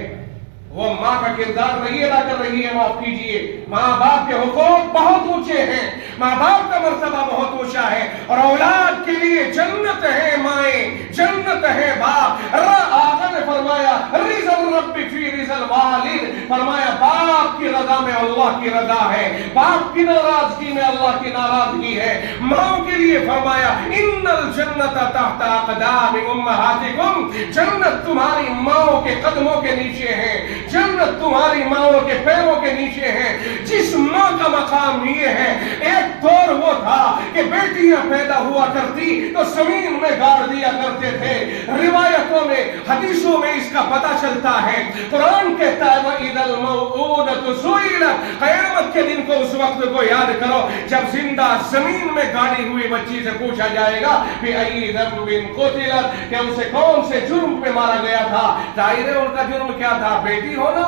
وہ ماں کا کردار نہیں ادا کر رہی ہے. معاف کیجیے, ماں باپ کے حقوق بہت اونچے ہیں, ماں باپ کا مرتبہ بہت اونچا ہے, اور اولاد کے لیے جنت ہے مائیں, جنت ہے باپ. آقا نے فرمایا رضا الرب فی رضا الوالد, فرمایا باپ کی رضا میں اللہ کی رضا ہے, باپ کی ناراضگی میں اللہ کی ناراضگی ہے. ماں کے لیے فرمایا ان الجنت تحت اقدام امہاتکم, جنت تمہاری ماؤں کے قدموں کے نیچے ہے, جنت تمہاری ماؤں کے پیروں کے نیچے ہے. جس ماں کا مقام یہ ہے, ایک دور وہ تھا کہ بیٹیاں پیدا ہوا کرتی تو زمین میں گاڑ دیا کرتے تھے. روایتوں میں حدیثوں میں اس کا پتہ چلتا ہے. قرآن کہتا ہے وَإِذَا الْمَوْءُودَةُ سُئِلَتْ, قیامت کے دن کو اس وقت کو یاد کرو جب زندہ زمین میں گاڑی ہوئی بچی سے پوچھا جائے گا بِأَيِّ ذَنبٍ قُتِلَتْ, کہ اسے کون سے جرم پہ مارا گیا تھا. ظاہر ہے ان کا جرم کیا تھا؟ بیٹی ہونا.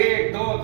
1 2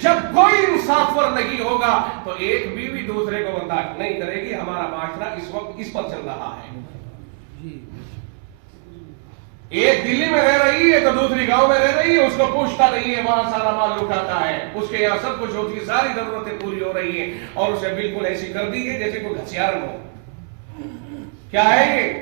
جب کوئی انصافور نہیں ہوگا تو ایک بیوی دوسرے کو برداشت نہیں کرے گی. ہمارا معاشرہ اس وقت اس پر چل رہا ہے. ایک دلی میں رہ رہی ہے تو دوسری گاؤں میں رہ رہی ہے, اس کو پوچھتا نہیں ہے, وہاں سارا مال اٹھاتا ہے, اس کے یہاں سب کچھ ہوتی ہے, ساری ضرورتیں پوری ہو رہی ہیں, اور اسے بالکل ایسی کر دی ہے جیسے کوئی گھسیار ہو. کیا ہے یہ؟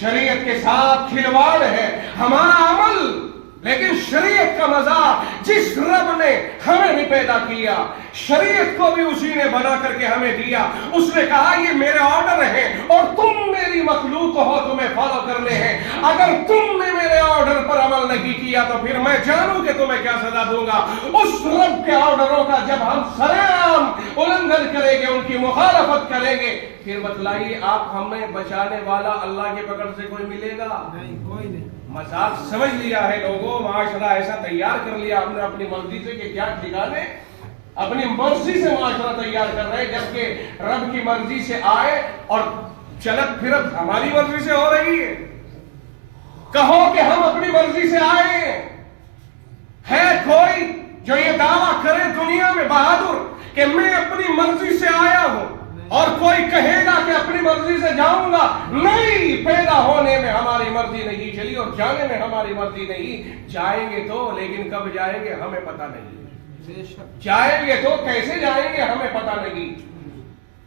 شریعت کے ساتھ کھلواڑ ہے ہمارا عمل. لیکن شریعت کا مزاح, جس رب نے ہمیں بھی پیدا کیا, شریعت کو بھی اسی نے بنا کر کے ہمیں دیا, اس نے کہا یہ میرے آرڈر ہیں اور تم میری مخلوق ہو, تمہیں فالو کرنے ہیں. اگر تم نے میرے آرڈر پر عمل نہیں کیا تو پھر میں جانوں کہ تمہیں کیا سزا دوں گا. اس رب کے آرڈروں کا جب ہم سرعام النگھن کریں گے, ان کی مخالفت کریں گے, پھر بتلائیے آپ ہمیں بچانے والا اللہ کے پکڑ سے کوئی ملے گا؟ نہیں, کوئی نہیں. مذاق سمجھ لیا ہے لوگوں, معاشرہ ایسا تیار کر لیا ہم نے اپنی مرضی سے کہ کیا ٹھکانے, اپنی مرضی سے معاشرہ تیار کر رہے, جبکہ رب کی مرضی سے آئے اور چلت پھرت ہماری مرضی سے ہو رہی ہے. کہو کہ ہم اپنی مرضی سے آئے. ہے کوئی جو یہ دعویٰ کرے دنیا میں بہادر کہ میں اپنی مرضی سے آیا ہوں, اور کوئی کہے گا کہ اپنی مرضی سے جاؤں گا؟ نہیں, پیدا ہونے میں ہماری مرضی نہیں چلی اور جانے میں ہماری مرضی نہیں. جائیں گے تو, لیکن کب جائیں گے ہمیں پتہ نہیں. جائیں گے تو کیسے جائیں گے ہمیں پتہ نہیں.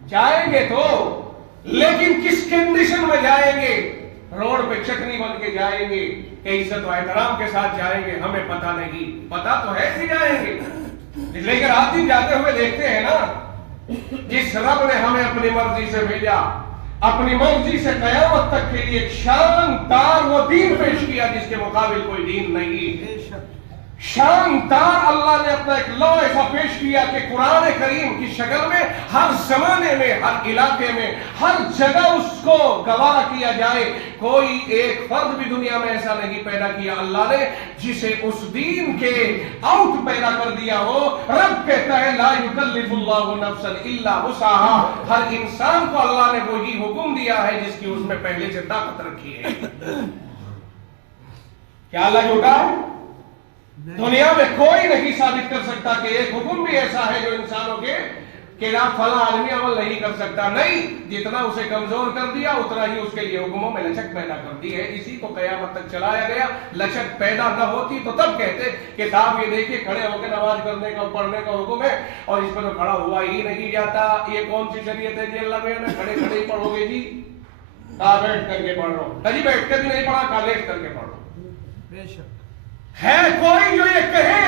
جائیں گے تو, لیکن کس کنڈیشن میں جائیں گے؟ روڈ پہ چٹنی بن کے جائیں گے کہ عزت و احترام کے ساتھ جائیں گے؟ ہمیں پتہ نہیں. پتہ تو ہے کہ جائیں گے, لیکن رات دن جاتے ہوئے دیکھتے ہیں نا, جس رب نے ہمیں اپنی مرضی سے بھیجا, اپنی مرضی سے قیامت تک کے لیے ایک شاندار وہ دین پیش کیا جس کے مقابل کوئی دین نہیں. شاندار اللہ نے اپنا ایک لا ایسا پیش کیا کہ قرآن کریم کی شکل میں ہر زمانے میں, ہر علاقے میں, ہر جگہ اس کو گوارا کیا جائے. کوئی ایک فرد بھی دنیا میں ایسا نہیں پیدا کیا اللہ نے جسے اس دین کے آؤٹ پیدا کر دیا ہو. رب کہتا ہے لا یکلف اللہ نفسا الا وسعها, ہر انسان کو اللہ نے وہی حکم دیا ہے جس کی اس میں پہلے سے طاقت رکھی ہے. کیا اللہ جھوٹا ہے؟ دنیا میں کوئی نہیں ثابت کر سکتا کہ ایک حکم بھی ایسا ہے جو انسانوں کے کہ آپ فلاں آدمی عمل نہیں کر سکتا. نہیں, جتنا اسے کمزور کر دیا اتنا ہی اس کے لیے حکموں میں لچک پیدا کر دی ہے. اسی کو قیامت تک چلایا گیا. لچک پیدا نہ ہوتی تو تب کہتے کہ صاحب یہ دیکھیے کھڑے ہو کے نماز کرنے کا پڑھنے کا حکم ہے اور اس پر تو کھڑا ہوا ہی نہیں جاتا. یہ کون سی شریعت ہے جی اللہ میں کھڑے کھڑے ہی پڑھو گے جی؟ کہاں بیٹھ کر کے پڑھ رہا ہوں؟ کبھی بیٹھ کر بھی نہیں پڑھا, کہاں لیٹ کر کے پڑھ رہا ہوں. بے شک ہے کوئی جو یہ کہے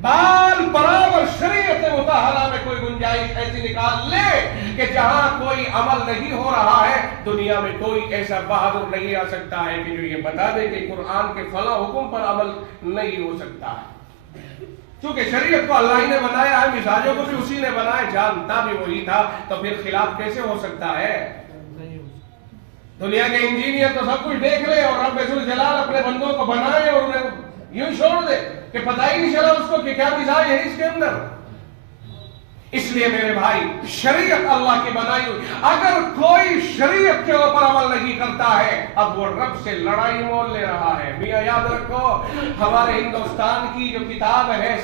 بال برابر شریعت مطہرہ میں کوئی گنجائش ایسی نکال لے کہ جہاں کوئی عمل نہیں ہو رہا ہے, دنیا میں کوئی ایسا بہادر نہیں آ سکتا ہے کہ جو یہ بتا دے کہ قرآن کے فلاں حکم پر عمل نہیں ہو سکتا ہے. چونکہ شریعت کو اللہ ہی نے بنایا ہے, مزاجوں کو بھی اسی نے بنایا, جانتا بھی وہی تھا, تو پھر خلاف کیسے ہو سکتا ہے؟ دنیا کے انجینئر تو سب کچھ دیکھ لے اور رب ذوالجلال اپنے بندوں کو بنائے اور انہیں یوں چھوڑ دے کہ پتہ ہی نہیں چلا اس کو کہ کیا مزاج ہے اس کے اندر. اس لیے میرے بھائی, شریعت اللہ کی بنائی ہوئی, اگر کوئی شریعت کے اوپر عمل نہیں کرتا ہے اب وہ رب سے لڑائی مول لے رہا ہے. میاں یاد رکھو, ہمارے ہندوستان کی جو کتاب ہے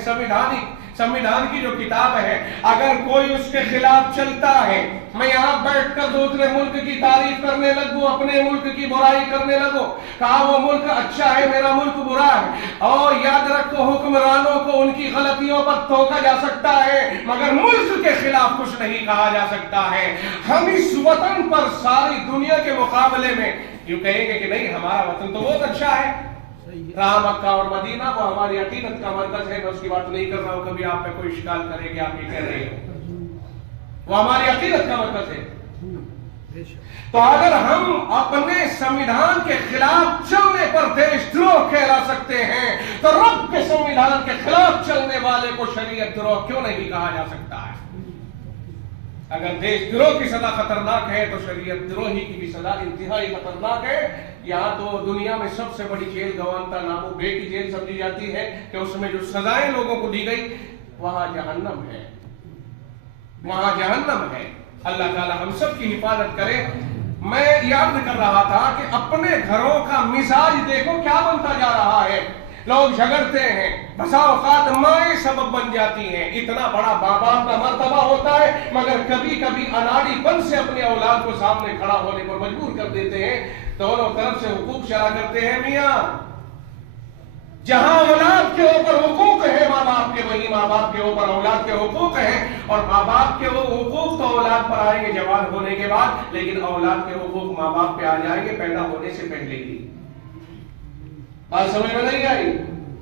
سمویدھان کی جو کتاب ہے, اگر کوئی اس کے خلاف چلتا ہے, میں یہاں بیٹھ کر دوسرے ملک کی تعریف کرنے لگوں, اپنے ملک کی برائی کرنے لگوں, کہا وہ ملک اچھا ہے میرا ملک برا ہے. اور یاد رکھو حکمرانوں کو ان کی غلطیوں پر ٹوکا جا سکتا ہے مگر ملک کے خلاف کچھ نہیں کہا جا سکتا ہے. ہم اس وطن پر ساری دنیا کے مقابلے میں یوں کہیں گے کہ نہیں ہمارا وطن تو بہت اچھا ہے. رہا مکہ اور مدینہ وہ ہماری عقیدت کا مرکز ہے, میں اس کی بات نہیں کر رہا ہوں, کبھی آپ پہ کوئی اشکال کرے کہ آپ یہ کہہ رہے ہو, وہ ہماری عقیدت کا مرکز ہے. تو اگر ہم اپنے سمویدھان کے خلاف چلنے پر دیش دروہ کہلا سکتے ہیں تو رب کے سمویدھان کے خلاف چلنے والے کو شریعت دروہ کیوں نہیں کہا جا سکتا ہے؟ اگر دیش دروہ کی سزا خطرناک ہے تو شریعت دروہی کی بھی سزا انتہائی خطرناک ہے. یہاں تو دنیا میں سب سے بڑی جیل گوانتانامو بے کی جیل سمجھی جاتی ہے کہ اس میں جو سزائیں لوگوں کو دی گئی وہاں جہنم ہے, وہاں جہنم ہے. اللہ تعالی ہم سب کی حفاظت کرے. میں یاد کر رہا تھا کہ اپنے گھروں کا مزاج دیکھو کیا بنتا جا رہا ہے. لوگ جھگڑتے ہیں، بسا اوقات مائیں سبب بن جاتی ہیں، اتنا بڑا باپ کا مرتبہ ہوتا ہے مگر کبھی کبھی اناڑی پن سے اپنے اولاد کو سامنے کھڑا ہونے پر مجبور کر دیتے ہیں، دونوں طرف سے حقوق چلا کرتے ہیں میاں۔ جہاں اولاد کے اوپر حقوق ہے ماں باپ کے، وہی ماں باپ کے اوپر اولاد کے حقوق ہیں، اور ماں باپ کے وہ حقوق تو اولاد پر آئیں گے جوان ہونے کے بعد، لیکن اولاد کے حقوق ماں باپ پہ آ جائیں گے پیدا ہونے سے پہلے ہی۔ بات سمجھ میں نہیں آئی؟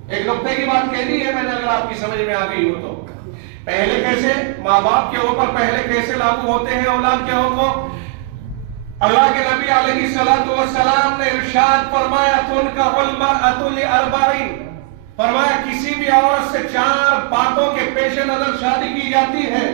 ایک نقطے کی بات کہہ دی ہے میں نے، اگر آپ کی سمجھ میں آ گئی ہو تو پہلے کیسے ماں باپ کے اوپر پہلے کیسے لاگو ہوتے ہیں اولاد کے حقوق؟ اللہ کے نبی علیہ الصلوۃ والسلام نے ارشاد فرمایا تنکح المرأۃ لأربع، فرمایا کسی بھی عورت سے 4 باتوں کے پیش نظر شادی کی جاتی ہے۔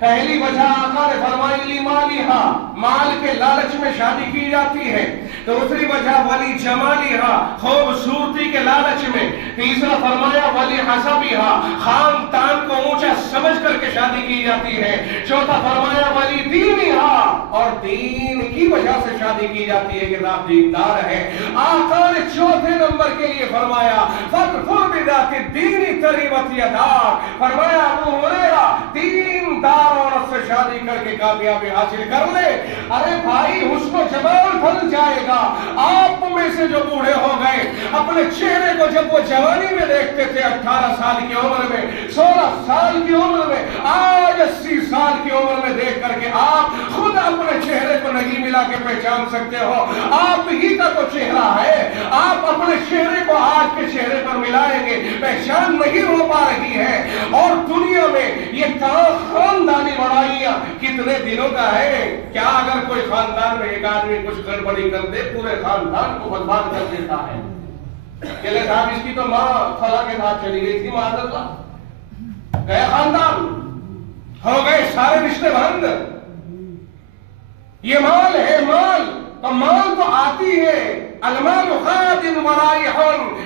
پہلی وجہ آقا نے فرمائی لمالہا، مال کے لالچ میں شادی کی جاتی ہے۔ دوسری وجہ ولی جمالہا، خوبصورتی کے لالچ میں۔ تیسرا فرمایا ولی حسبہا، خاندان کو اونچا سمجھ کر کے شادی کی جاتی ہے۔ چوتھا فرمایا ولی دینہا، اور دین کی وجہ سے شادی کی جاتی ہے کہ آپ دیندار ہے۔ آقا نے چوتھے نمبر کے لیے فرمایا فاظفر بذات الدین تربت یداک، فرمایا ابو ہریرہ دیندار عورت سے شادی کر کے کامیابی حاصل کر لے۔ ارے بھائی حسن و جمال ڈھل جائے گا۔ آپ میں سے جو بوڑھے ہو گئے اپنے چہرے کو جب وہ جوانی میں دیکھتے تھے 18 سال کی عمر میں، 16 سال کی عمر میں، آج 80 سال کی عمر میں دیکھ کر کے آپ خود اپنے چہرے کو نہیں ملا کے پہچان سکتے ہو۔ آپ ہی کا تو چہرہ ہے، آپ اپنے چہرے کو آج کے چہرے پر ملائیں گے پہچان نہیں ہو پا رہی ہے۔ اور دنیا میں یہ خاندانی لڑائیاں کتنے دنوں کا ہے؟ کیا اگر کوئی خاندان میں ایک آدمی کچھ گڑبڑی کر دے پورے خاندان کو برباد کر دیتا ہے؟ چلے صاحب اس کی تو ماں فلاں کے ساتھ چلی گئی تھی، معذرت گئے خاندان، ہو گئے سارے رشتے بند۔ یہ مال ہے، مال تو مال تو آتی ہے، المال خادم ورائح،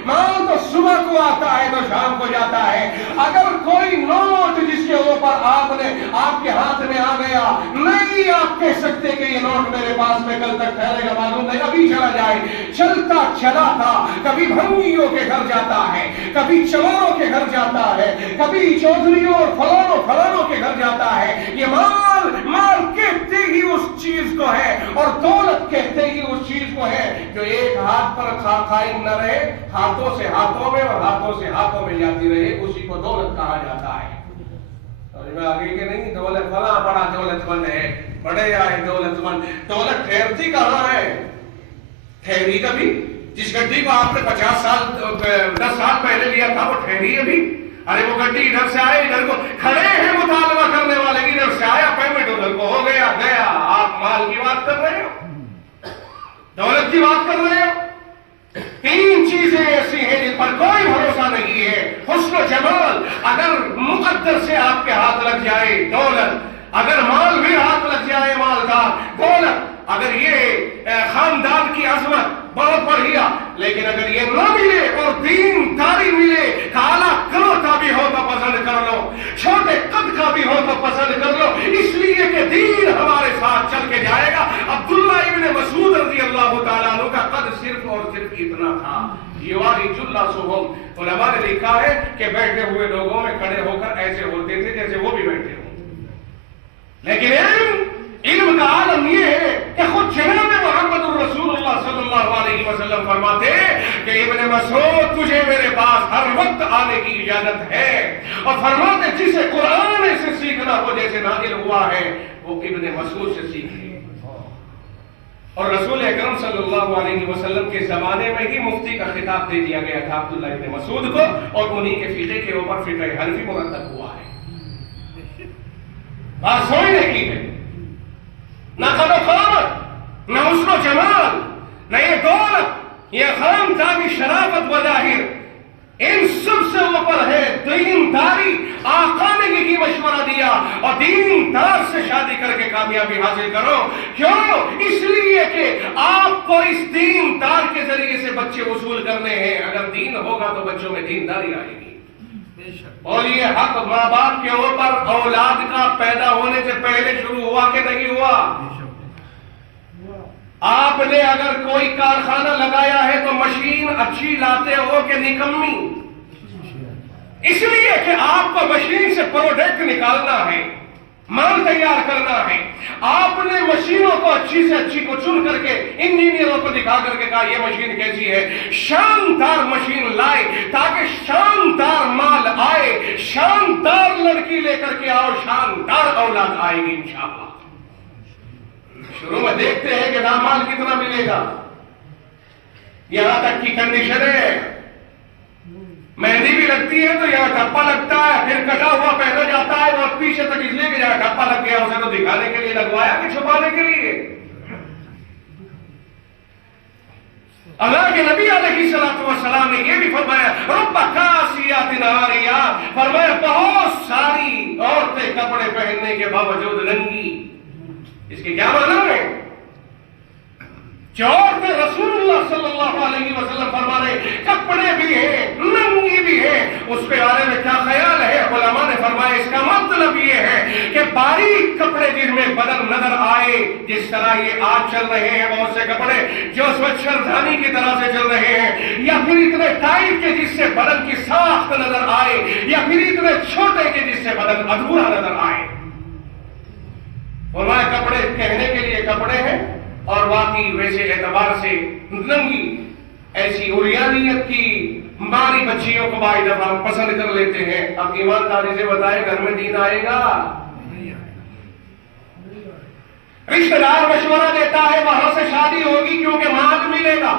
مال تو صبح کو آتا ہے تو شام کو جاتا ہے۔ اگر کوئی نوٹ جس کے اوپر آپ کے ہاتھ میں آ گیا، نہیں آپ کہہ سکتے کہ یہ نوٹ میرے پاس میں کل تک ٹھہرے گا، معلوم نہیں ابھی چلا جائے۔ چلتا چلا تھا، کبھی بھنگیوں کے گھر جاتا ہے، کبھی چماروں کے گھر جاتا ہے، کبھی چودھریوں اور فلانوں کے گھر جاتا ہے۔ یہ مال کہتے ہی اس چیز کو ہے، اور دولت کہتے ہی اس چیز کو ہے جو ایک ہاتھ پر قائم نہ رہے، ہاتھوں سے ہاتھوں میں اور ہاتھوں سے ہاتھوں میں جاتی رہے، اسی کو دولت کہا جاتا ہے۔ سمجھ میں آگے کہ نہیں؟ دولت فلاں بڑا دولت مند ہے، بڑے آئے دولت مند، دولت ٹھہرتی کہاں ہے؟ ٹھہری کبھی؟ جس گڈی کو آپ نے 50 سال 10 سال پہلے لیا تھا وہ ٹھہری ہے بھی؟ ارے وہ گڈی ادھر سے آئے، ادھر کو کھڑے ہیں مطالبہ کرنے والے، ادھر سے آیا پیمنٹ ادھر کو ہو گیا گیا۔ آپ مال کی بات کر رہے ہو، دولت کی بات کر رہے ہو؟ 3 چیزیں ایسی ہیں جن پر کوئی بھروسہ نہیں ہے۔ حسن و جمال اگر مقدر سے آپ کے ہاتھ لگ جائے دولت، اگر مال بھی ہاتھ لگ جائے مالدار دولت، اگر یہ خاندان کی عظمت بہت بڑھیا، لیکن اگر یہ نہ ملے اور دین داری ملے، کالا کلوتا بھی ہو تو پسند کر لو، چھوٹے قد کا بھی ہو تو پسند کر لو، اس لیے کہ دین ہمارے ساتھ چل کے جائے گا۔ عبداللہ ابن مسعود رضی اللہ تعالیٰ عنہ کا قد صرف اور صرف اتنا تھا، یواری جلہ سہم، علماء نے لکھا ہے کہ بیٹھے ہوئے لوگوں میں کھڑے ہو کر ایسے ہوتے تھے جیسے وہ بھی بیٹھے ہوں۔ لیکن علم کا عالم یہ ہے کہ خود جناب محمد الرسول اللہ صلی اللہ علیہ وسلم فرماتے کہ ابن مسعود تجھے میرے پاس ہر وقت آنے کی اجازت ہے، اور فرماتے جسے قرآن سے سیکھنا ہو جیسے نازل ہوا ہے وہ ابن مسعود سے سیکھے۔ اور رسول اکرم صلی اللہ علیہ وسلم کے زمانے میں ہی مفتی کا خطاب دے دیا گیا تھا عبداللہ ابن مسعود کو، اور انہی کے فقہ کے اوپر فقہ حنفی مرتب ہوا ہے۔ بات سمجھنے کی ہے، نہ قد و قامت، نہ حسن و جمال، نہ یہ دولت، یہ خاندانی شرافت و ظاہر، ان سب سے اوپر ہے دینداری۔ آقا نے یہی مشورہ دیا، اور دیندار سے شادی کر کے کامیابی حاصل کرو۔ کیوں؟ اس لیے کہ آپ کو اس دیندار کے ذریعے سے بچے وصول کرنے ہیں۔ اگر دین ہوگا تو بچوں میں دینداری آئے گی۔ اور یہ حق ماں باپ کے اوپر اولاد کا پیدا ہونے سے پہلے شروع ہوا کہ نہیں ہوا؟ آپ نے اگر کوئی کارخانہ لگایا ہے تو مشین مشین اچھی لاتے ہو کہ نکمی؟ اس لیے کہ آپ کو مشین سے پروڈکٹ نکالنا ہے، مال تیار کرنا ہے۔ آپ نے مشینوں کو اچھی سے اچھی کو چن کر کے انجینئروں کو دکھا کر کے کہا یہ مشین کیسی ہے، شاندار مشین لائے تاکہ شاندار مال آئے، شاندار لڑکی لے کر کے آؤ، شاندار اولاد آئے گی انشاءاللہ۔ شروع میں دیکھتے ہیں کہ مال کتنا ملے گا، یہاں تک کی کنڈیشن ہے، مہندی بھی لگتی ہے تو یہاں ٹھپا لگتا ہے، پھر کٹا ہوا پہنا جاتا ہے، وہ پیچھے تک اس لیے کہ جہاں ٹھپا لگ گیا اسے تو دکھانے کے لیے لگوایا کہ چھپانے کے لیے۔ اللہ کے نبی علیہ السلام نے یہ بھی فرمایا رب کاسیات عاریات، فرمایا بہت ساری عورتیں کپڑے پہننے کے باوجود ننگی۔ اس کے کیا معنی ہے؟ جو عورتیں رسول اللہ صلی اللہ علیہ وسلم فرما رہے کپڑے بھی ہیں ننگی بھی ہیں، اس کے بارے میں کیا خیال ہے؟ علماء نے فرمایا اس کا مطلب یہ ہے کہ باریک کپڑے جن میں بدن نظر آئے، جس طرح یہ آج چل رہے ہیں بہت سے کپڑے جو مچھردانی کی طرح سے چل رہے ہیں، یا پھر اتنے ٹائٹ کے جس سے بدن کی ساخت نظر آئے، یا پھر اتنے چھوٹے کے جس سے بدن ادھورا نظر آئے۔ فرمایا کپڑے کہنے کے لیے کپڑے ہیں اور واقعی ویسے اعتبار سے ننگی، ایسی اوریانیت کی ماری بچیوں کو بائی دفعہ ہم پسند کر لیتے ہیں۔ اب ایمانداری سے بتائے گھر میں دین آئے گا؟ رشتہ دار مشورہ دیتا ہے وہاں سے شادی ہوگی کیونکہ مال ملے گا،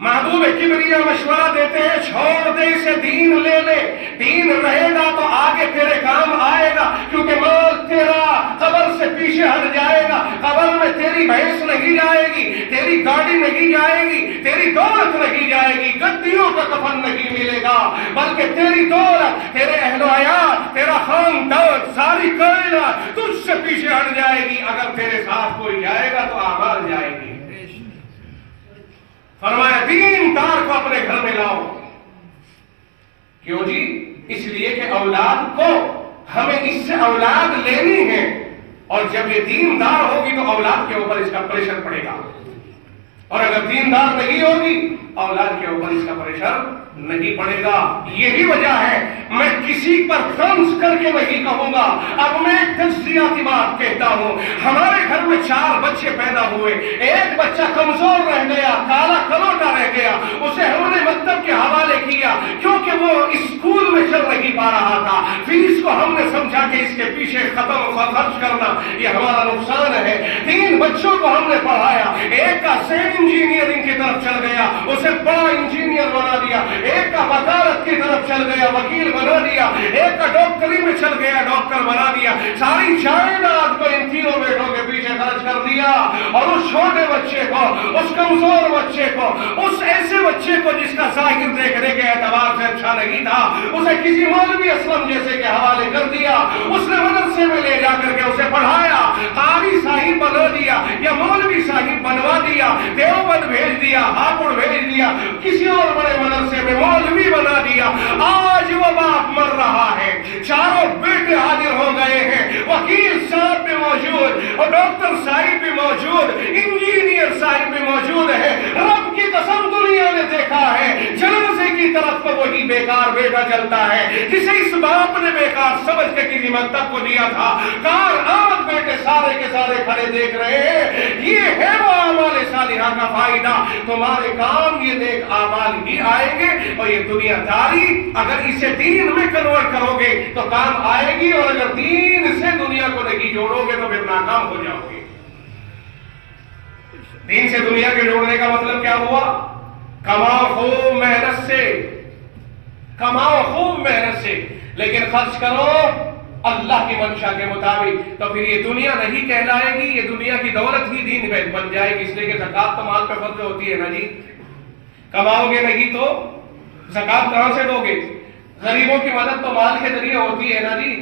محبوب کبریا مشورہ دیتے ہیں چھوڑ دے اسے، دین لے لے، دین رہے گا تو آگے تیرے کام آئے گا، کیونکہ مال تیرا قبر سے پیچھے ہٹ جائے گا، قبر میں تیری بھینس نہیں جائے گی، تیری گاڑی نہیں جائے گی، تیری دولت نہیں جائے گی، گدیوں کا کفن نہیں ملے گا، بلکہ تیری دولت، تیرے اہل و عیال، تیرا خاندان، ساری کائنات تجھ سے پیچھے ہٹ جائے گی۔ اگر تیرے ساتھ کوئی جائے گا تو اعمال جائے گی۔ فرمایا دین دار کو اپنے گھر میں لاؤ۔ کیوں جی؟ اس لیے کہ اولاد کو ہمیں اس سے اولاد لینی ہے، اور جب یہ دین دار ہوگی تو اولاد کے اوپر اس کا پریشر پڑے گا، اور اگر دین دار نہیں ہوگی اولاد کے اوپر اس کا پریشر نہیں پڑے گا۔ یہی وجہ ہے میں کسی پر طنز کر کے نہیں کہوں گا، اب میں ایک تجزیاتی بات کہتا ہوں۔ ہمارے گھر میں 4 بچے پیدا ہوئے، ایک بچہ کمزور رہ گیا، کالا کلوٹا رہ گیا، اسے ہم نے مکتب کے حوالے کیا کیونکہ وہ اسکول میں چل نہیں پا رہا تھا۔ فیس کو ہم نے سمجھا کہ اس کے پیچھے خرچ کرنا یہ ہمارا نقصان ہے۔ 3 بچوں کو ہم نے پڑھایا، ایک کا سیل انجینئرنگ کی طرف چل گیا، اسے بڑا انجینئر بنا دیا، ایک کا وکالت کی طرف چل گیا، وکیل بنا دیا، ایک کا ڈاکٹری میں چل گیا، ڈاکٹر بنا دیا، ساری جائیداد کو ان 3 بیٹوں کے پیچھے خرچ کر دیا، اور اس چھوٹے بچے کو، اس کمزور بچے کو، اس ایسے بچے کو جس کا ظاہر دیکھنے کے اعتبار سے اچھا نہیں تھا، اسے کسی مولوی اسلم جیسے کے حوالے کر دیا۔ اس نے مدرسے میں لے جا کر کے اسے پڑھایا، قاری صاحب بنا دیا یا مولوی صاحب بنوا دیا، دیوبند بھیج دیا، ہاپوڑ بھیج دیا، کسی اور بڑے مدرسے میں مولوی بنا دیا۔ آج وہ باپ مر رہا ہے، 4 بیٹے حاضر ہو گئے ہیں، وکیل صاحب بھی موجود اور ڈاکٹر صاحب بھی موجود، انجینئر صاحب بھی موجود ہے۔ رب کی قسم دنیا نے دیکھا ہے جنازے کی طرف کو وہی بیکار بیٹا چلتا ہے جسے اس باپ نے بیکار سمجھ کے کسی مکتب کو دیا تھا۔ کار آج بیٹے سارے کے سارے کھڑے دیکھ رہے ہیں۔ یہ ہے وہ اعمال صالحہ کا فائدہ، تمہارے کام یہ نیک اعمال ہی آئیں گے، اور یہ دنیا داری اگر اسے دین میں کنورٹ کرو گے تو کام آئے گی، اور اگر دین سے دنیا کو نہیں جوڑو گے تو پھر ناکام ہو جاؤ گے۔ دین سے دنیا کے جوڑنے کا مطلب کیا ہوا؟ کماؤ خوب محنت سے، کماؤ خوب محنت سے، لیکن خرچ کرو اللہ کی منشا کے مطابق، تو پھر یہ دنیا نہیں کہلائے گی، یہ دنیا کی دولت ہی دین بن جائے گی۔ اس لیے کہ زکات تو مال پہ خرچ ہوتی ہے نا جی، کماؤ گے نہیں تو زکات کہاں سے دو گے؟ غریبوں کی مدد تو مال کے ذریعے ہوتی ہے نا جی،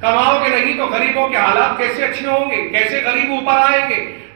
کماؤ گے نہیں تو غریبوں کے حالات کیسے اچھے ہوں گے، کیسے غریب اوپر آئیں گے؟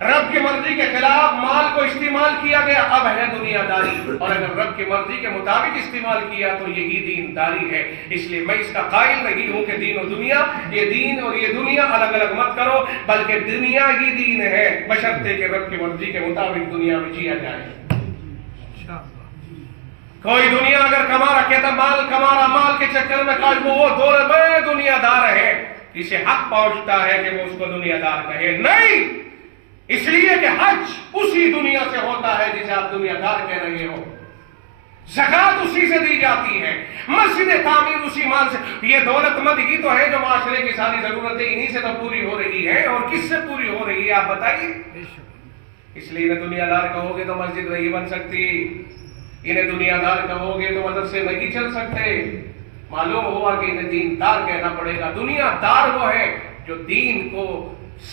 رب کی مرضی کے خلاف مال کو استعمال کیا گیا، اب ہے دنیا داری، اور اگر رب کی مرضی کے مطابق استعمال کیا تو یہی دین داری ہے۔ اس لیے میں اس کا قائل نہیں ہوں کہ دین و دنیا، یہ دین اور یہ دنیا الگ الگ مت کرو، بلکہ دنیا ہی دین ہے، بشرطے کہ رب کی مرضی کے مطابق دنیا میں جیا جائے۔ کوئی دنیا اگر کما رکھے تو مال کما رہا، مال کے چکر میں کاش وہ دور میں دنیا دار ہے، اسے حق پہنچتا ہے کہ وہ اس کو دنیا دار کہے، نہیں، اس لیے کہ حج اسی دنیا سے ہوتا ہے جسے آپ دنیا دار کہہ رہے ہو، زکوٰۃ اسی سے دی جاتی ہے، مسجد تعمیر اسی مال سے، یہ دولت مند ہی تو ہے جو معاشرے کی ساری ضرورتیں انہی سے تو پوری ہو رہی ہیں، اور کس سے پوری ہو رہی ہے آپ بتائیے؟ اس لیے انہیں دنیا دار کہو گے تو مسجد نہیں بن سکتی، انہیں دنیا دار کہو گے تو مدرسے نہیں چل سکتے، معلوم ہوا کہ انہیں دین دار کہنا پڑے گا۔ دنیا دار وہ ہے جو دین کو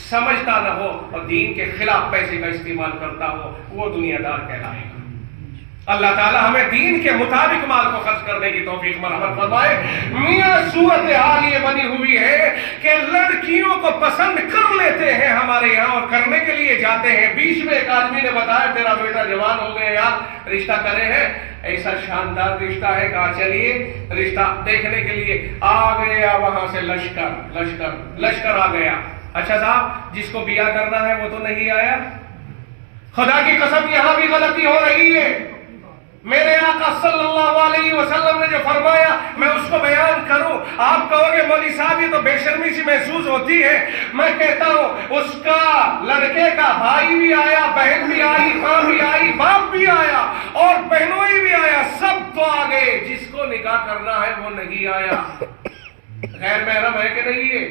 سمجھتا نہ ہو اور دین کے خلاف پیسے کا استعمال کرتا ہو، وہ دنیا دار کہلائے گا۔ اللہ تعالیٰ ہمیں دین کے مطابق مال کو خرچ کرنے کی توفیق مرحمت فرمائے۔ میاں صورتحال یہ بنی ہوئی ہے کہ لڑکیوں کو پسند کر لیتے ہیں ہمارے یہاں اور کرنے کے لیے جاتے ہیں۔ بیچ میں ایک آدمی نے بتایا تیرا بیٹا جوان ہو گیا یار، رشتہ کرے ہیں، ایسا شاندار رشتہ ہے، کہا چلیے رشتہ دیکھنے کے لیے آ گیا، وہاں سے لشکر آ گیا۔ اچھا صاحب جس کو بیاہ کرنا ہے وہ تو نہیں آیا؟ خدا کی قسم یہاں بھی غلطی ہو رہی ہے۔ میرے آقا صلی اللہ علیہ وسلم نے جو فرمایا میں اس کو بیان کروں، آپ کہو گے مولوی صاحب یہ تو بے شرمی سی محسوس ہوتی ہے، میں کہتا ہوں اس کا لڑکے کا بھائی بھی آیا، بہن بھی آئی، ماں بھی آئی، باپ بھی آیا اور بہنوئی بھی آیا، سب تو آ گئے، جس کو نکاح کرنا ہے وہ نہیں آیا۔ غیر محرم ہے کہ نہیں ہے؟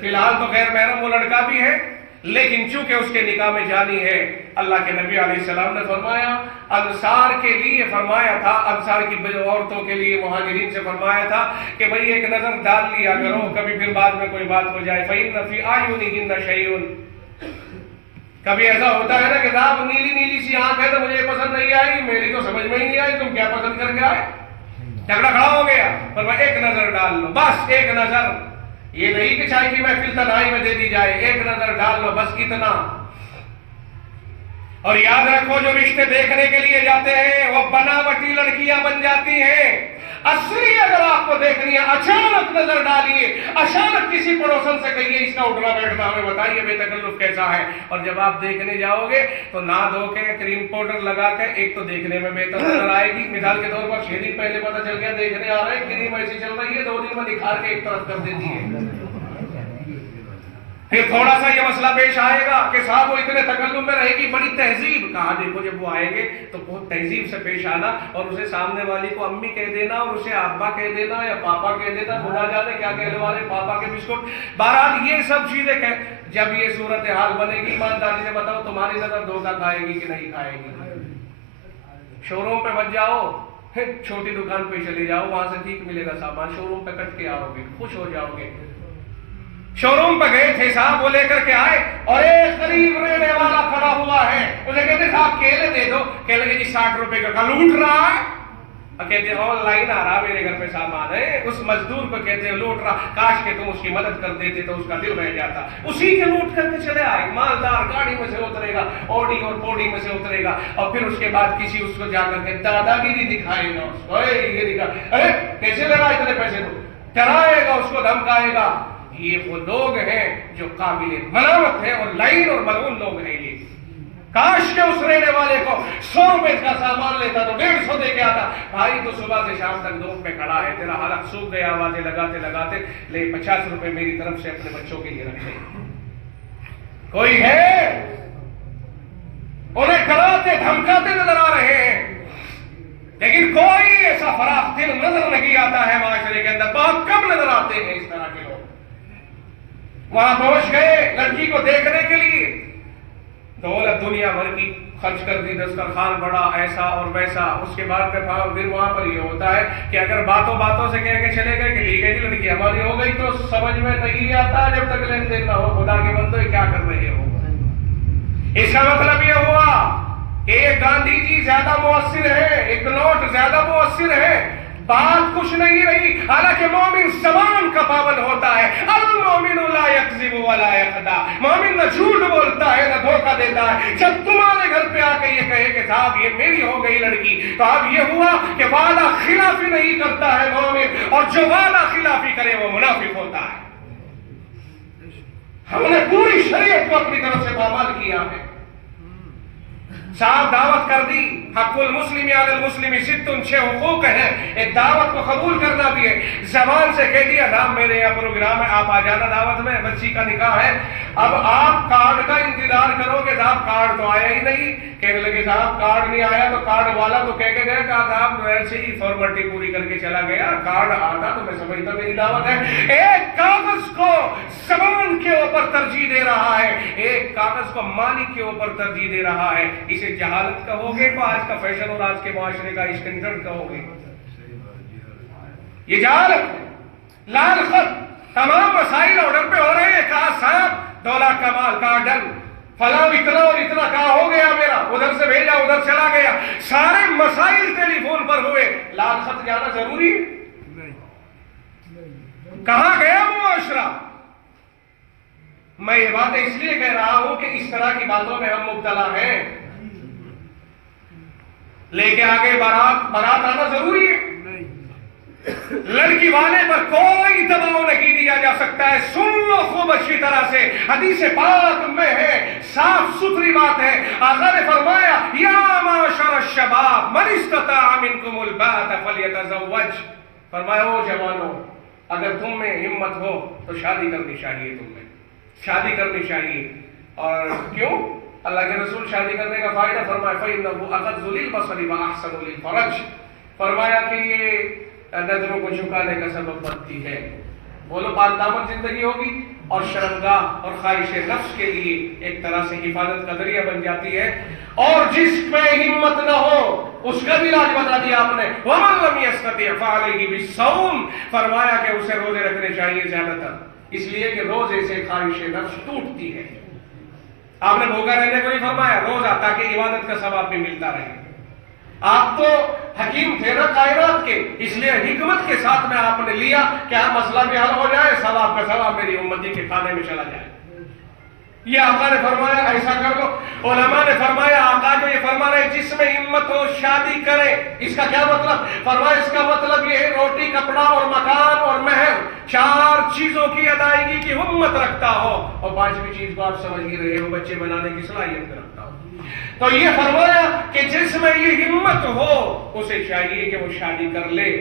فی الحال تو غیر محرم وہ لڑکا بھی ہے، لیکن چونکہ اس کے نکاح میں جانی ہے، اللہ کے نبی علیہ السلام نے فرمایا، انصار کے لیے فرمایا تھا، انصار کی عورتوں کے لیے مہاجرین سے فرمایا تھا کہ بھئی ایک نظر ڈال لیا کرو، کبھی پھر بعد میں کوئی بات ہو جائے، فَإِنَّ فِي أَعْيُنِهِنَّ شَيْءٌ۔ کبھی ایسا ہوتا ہے نا کہ صاحب نیلی نیلی سی آنکھ ہے تو مجھے پسند نہیں آئی، میری تو سمجھ میں ہی نہیں آئی، تم کیا پسند کر کے آئے؟ جھگڑا کھڑا ہو گیا، فرمایا ایک نظر ڈال لو، بس ایک نظر، یہ نہیں کہ چائے کی محفل تنہائی میں دے دی جائے، ایک نظر ڈال لو بس اتنا۔ اور یاد رکھو جو رشتے دیکھنے کے لیے جاتے ہیں وہ بناوٹی لڑکیاں بن جاتی ہیں، اصلی اگر آپ کو دیکھنی ہے اچانک نظر ڈالیے، اچانک کسی پڑوسن سے کہیے اس کا اٹھنا بیٹھنا ہمیں بتائیے بے تکلف کیسا ہے، اور جب آپ دیکھنے جاؤ گے تو نہ دھو کے کریم پاؤڈر لگا کے ایک تو دیکھنے میں بہتر نظر آئے گی، مثال کے طور پر 6 دن پہلے پتہ چل گیا دیکھنے آ رہے ہیں کریم ایسی چل رہی ہے، 2 دن میں نکھار کے ایک طرف کر دیتی ہے۔ پھر تھوڑا سا یہ مسئلہ پیش آئے گا کہ صاحب وہ اتنے تکلم میں رہے گی، بڑی تہذیب، کہا دیکھو جب وہ آئیں گے تو بہت تہذیب سے پیش آنا، اور اسے سامنے والی کو امی کہہ دینا اور اسے ابا کہہ دینا یا پاپا کہہ دینا، خدا جانے کیا کہنے والے پاپا کے بسکٹ، بہرحال یہ سب چیزیں جب یہ صورتحال بنے گی ایمانداری سے بتاؤ تمہاری نظر دھوکہ کھائے گی کہ نہیں کھائے گی؟ شو روم پہ مت جاؤ، چھوٹی دکان پہ چلے جاؤ، وہاں سے ٹھیک ملے گا سامان، شو روم پہ کٹ کے آؤ گے، خوش ہو جاؤ گے۔ شو روم پہ گئے تھے صاحب، وہ لے کر کے آئے اور ایک قریب رہنے والا کھڑا ہوا ہے، اسے کہتے صاحب کیلے دے دو، کہنے لگے جی 60 روپے کا لوٹ رہا ہے، اور کہتے ہیں آن لائن آ رہا میرے گھر پہ سامان ہے، اس مزدور کو کہتے ہیں لوٹ رہا، کاش کہ تم اس کی مدد کر دیتے تو اس کا دل رہ جاتا، اسی کے لوٹ کر کے چلے آئے، مالدار گاڑی میں سے اترے گا، اوڈی اور پوڈی میں سے اترے گا، اور پھر اس کے بعد کسی اس کو جا کر کے دادا گیری دکھائے گا، اس کو یہ دکھا ارے کیسے لے رہا اتنے پیسے، تو ڈرائے گا، اس کو دھمکائے گا۔ یہ وہ لوگ ہیں جو قابل ملامت ہیں اور لعین اور ملعون لوگ ہیں۔ یہ کاش کہ اس رہنے والے کو 100 روپے کا سامان لیتا تو 150 دے کے آتا، بھائی تو صبح سے شام تک دھوپ میں کھڑا ہے، تیرا حلق سوکھ گیا، آوازیں لگاتے لگاتے، لے 50 روپے میری طرف سے اپنے بچوں کے لیے رکھ لے۔ کوئی ہے؟ انہیں ڈراتے دھمکاتے نظر آ رہے ہیں، لیکن کوئی ایسا فراخ دل نظر نہیں آتا ہے معاشرے کے اندر، بہت کم نظر آتے ہیں اس طرح کے لوگ۔ وہاں پہنچ گئے لڑکی کو دیکھنے کے لیے، دولت دنیا بھر کی خرچ کر دی، دسترخوان بڑا ایسا اور ویسا، اس کے بعد پھر وہاں پر یہ ہوتا ہے کہ اگر باتوں باتوں سے کہہ کے چلے گئے کہ ٹھیک ہے جی لڑکی ہماری ہو گئی، تو سمجھ میں نہیں آتا جب تک لین دین نہ ہو، خدا کے بندو کیا کر رہے ہو۔ اس کا مطلب یہ ہوا کہ ایک گاندھی جی زیادہ مؤثر ہے، ایک نوٹ زیادہ مؤثر ہے، بات کچھ نہیں رہی. حالانکہ مومن زبان کا پابند ہوتا ہے. المومن لا یکذب ولا یخدع. مومن نہ جھوٹ بولتا ہے نہ دھوکہ دیتا ہے. جب تمہارے گھر پہ آ کے یہ کہے کہ صاحب یہ میری ہو گئی لڑکی, تو اب یہ ہوا کہ وعدہ خلافی نہیں کرتا ہے مومن, اور جو وعدہ خلافی کرے وہ منافق ہوتا ہے. ہم نے پوری شریعت کو اپنی طرف سے پامال کیا ہے. صاحب دعوت کر دی, حق المسلم علی المسلم ست, 6 حقوق ہیں. ایک دعوت کو قبول کرنا بھی ہے. زبان سے کہہ دیا نام میرے یہاں پروگرام ہے, آپ آ جانا دعوت میں, بچی کا نکاح ہے. اب آپ کارڈ کا انتظار کرو گے, صاحب کارڈ تو آیا ہی نہیں. کہنے لگے صاحب کارڈ نہیں آیا, تو کارڈ والا تو کہہ کے گیا, کہا صاحب ایسے ہی فارمیلٹی پوری کر کے چلا گیا, کارڈ آتا تو میں سمجھتا میری دعوت ہے. ایک کاغذ کو زبان کے اوپر ترجیح دے رہا ہے, ایک کاغذ کو مالک کے اوپر ترجیح دے رہا ہے. اسے جہالت کہو گے تو آج کا فیشن اور آج کے معاشرے کا اسٹینڈرڈ کہو گے. یہ جہالت. لال خط تمام مسائل آرڈر پہ ہو رہے ہیں. کہا صاحب 2 لاکھ کا مال, کہا ڈن. فلاں اتنا اور اتنا, کہا ہو گیا میرا, ادھر سے بھیجا ادھر چلا گیا. سارے مسائل ٹیلی فون پر ہوئے. لال خط جانا ضروری ہے؟ کہاں گیا معاشرہ؟ میں یہ بات اس لیے کہہ رہا ہوں کہ اس طرح کی باتوں میں ہم مبتلا ہیں. لے کے آگے بارات آنا ضروری ہے. لڑکی والے پر کوئی دباؤ نہیں دیا جا سکتا ہے. سن لو خوب اچھی طرح سے, حدیث پاک میں ہے, صاف ستھری بات ہے. آقا نے فرمایا یا معاشر الشباب من استطاع منکم الباءۃ فلیتزوج. فرمایا او جوانوں, اگر تم میں ہمت ہو تو شادی کرنی چاہیے, تم میں شادی کرنی چاہیے. اور کیوں؟ اللہ کے رسول شادی کرنے کا فائدہ فرمایا فإنه أغض للبصر وأحسن للفرج. فرمایا کہ یہ نظروں کو جھکانے کا سبب بنتی ہے. بولو پاک دامن زندگی ہوگی, اور شرمگاہ اور خواہش نفس کے لیے ایک طرح سے حفاظت کا ذریعہ بن جاتی ہے. اور جس میں ہمت نہ ہو اس کا بھی علاج بتا دیا آپ نے, وَمَن لَمْ يَسْتَطِعْ فَعَلَيْهِ بِالصَّوْمِ. فرمایا کہ اسے روزے رکھنے چاہیے زیادہ تر, اس لیے کہ روزے سے خواہش نفس ٹوٹتی ہے. آپ نے بھوکا رہنے کو نہیں فرمایا, روزہ, تاکہ عبادت کا ثواب بھی ملتا رہے. آپ تو حکیم تھے نا کائنات کے, اس لیے حکمت کے ساتھ میں آپ نے لیا کہ مسئلہ بھی حل ہو جائے, ثواب کا ثواب میری امتی کے کھانے میں چلا جائے. یہ آقا نے فرمایا ایسا کر لو. علماء نے فرمایا آقا جو یہ فرما رہے جس میں ہمت ہو شادی کرے, اس کا کیا مطلب؟ فرمایا اس کا مطلب یہ ہے روٹی, کپڑا اور مکان اور مہر, 4 چیزوں کی ادائیگی کی ہمت رکھتا ہو, اور 5ویں چیز کو آپ سمجھ ہی رہے ہو, بچے بنانے کی صلاحیت رکھتا ہو. تو یہ فرمایا کہ جس میں یہ ہمت ہو اسے چاہیے کہ وہ شادی کر لے.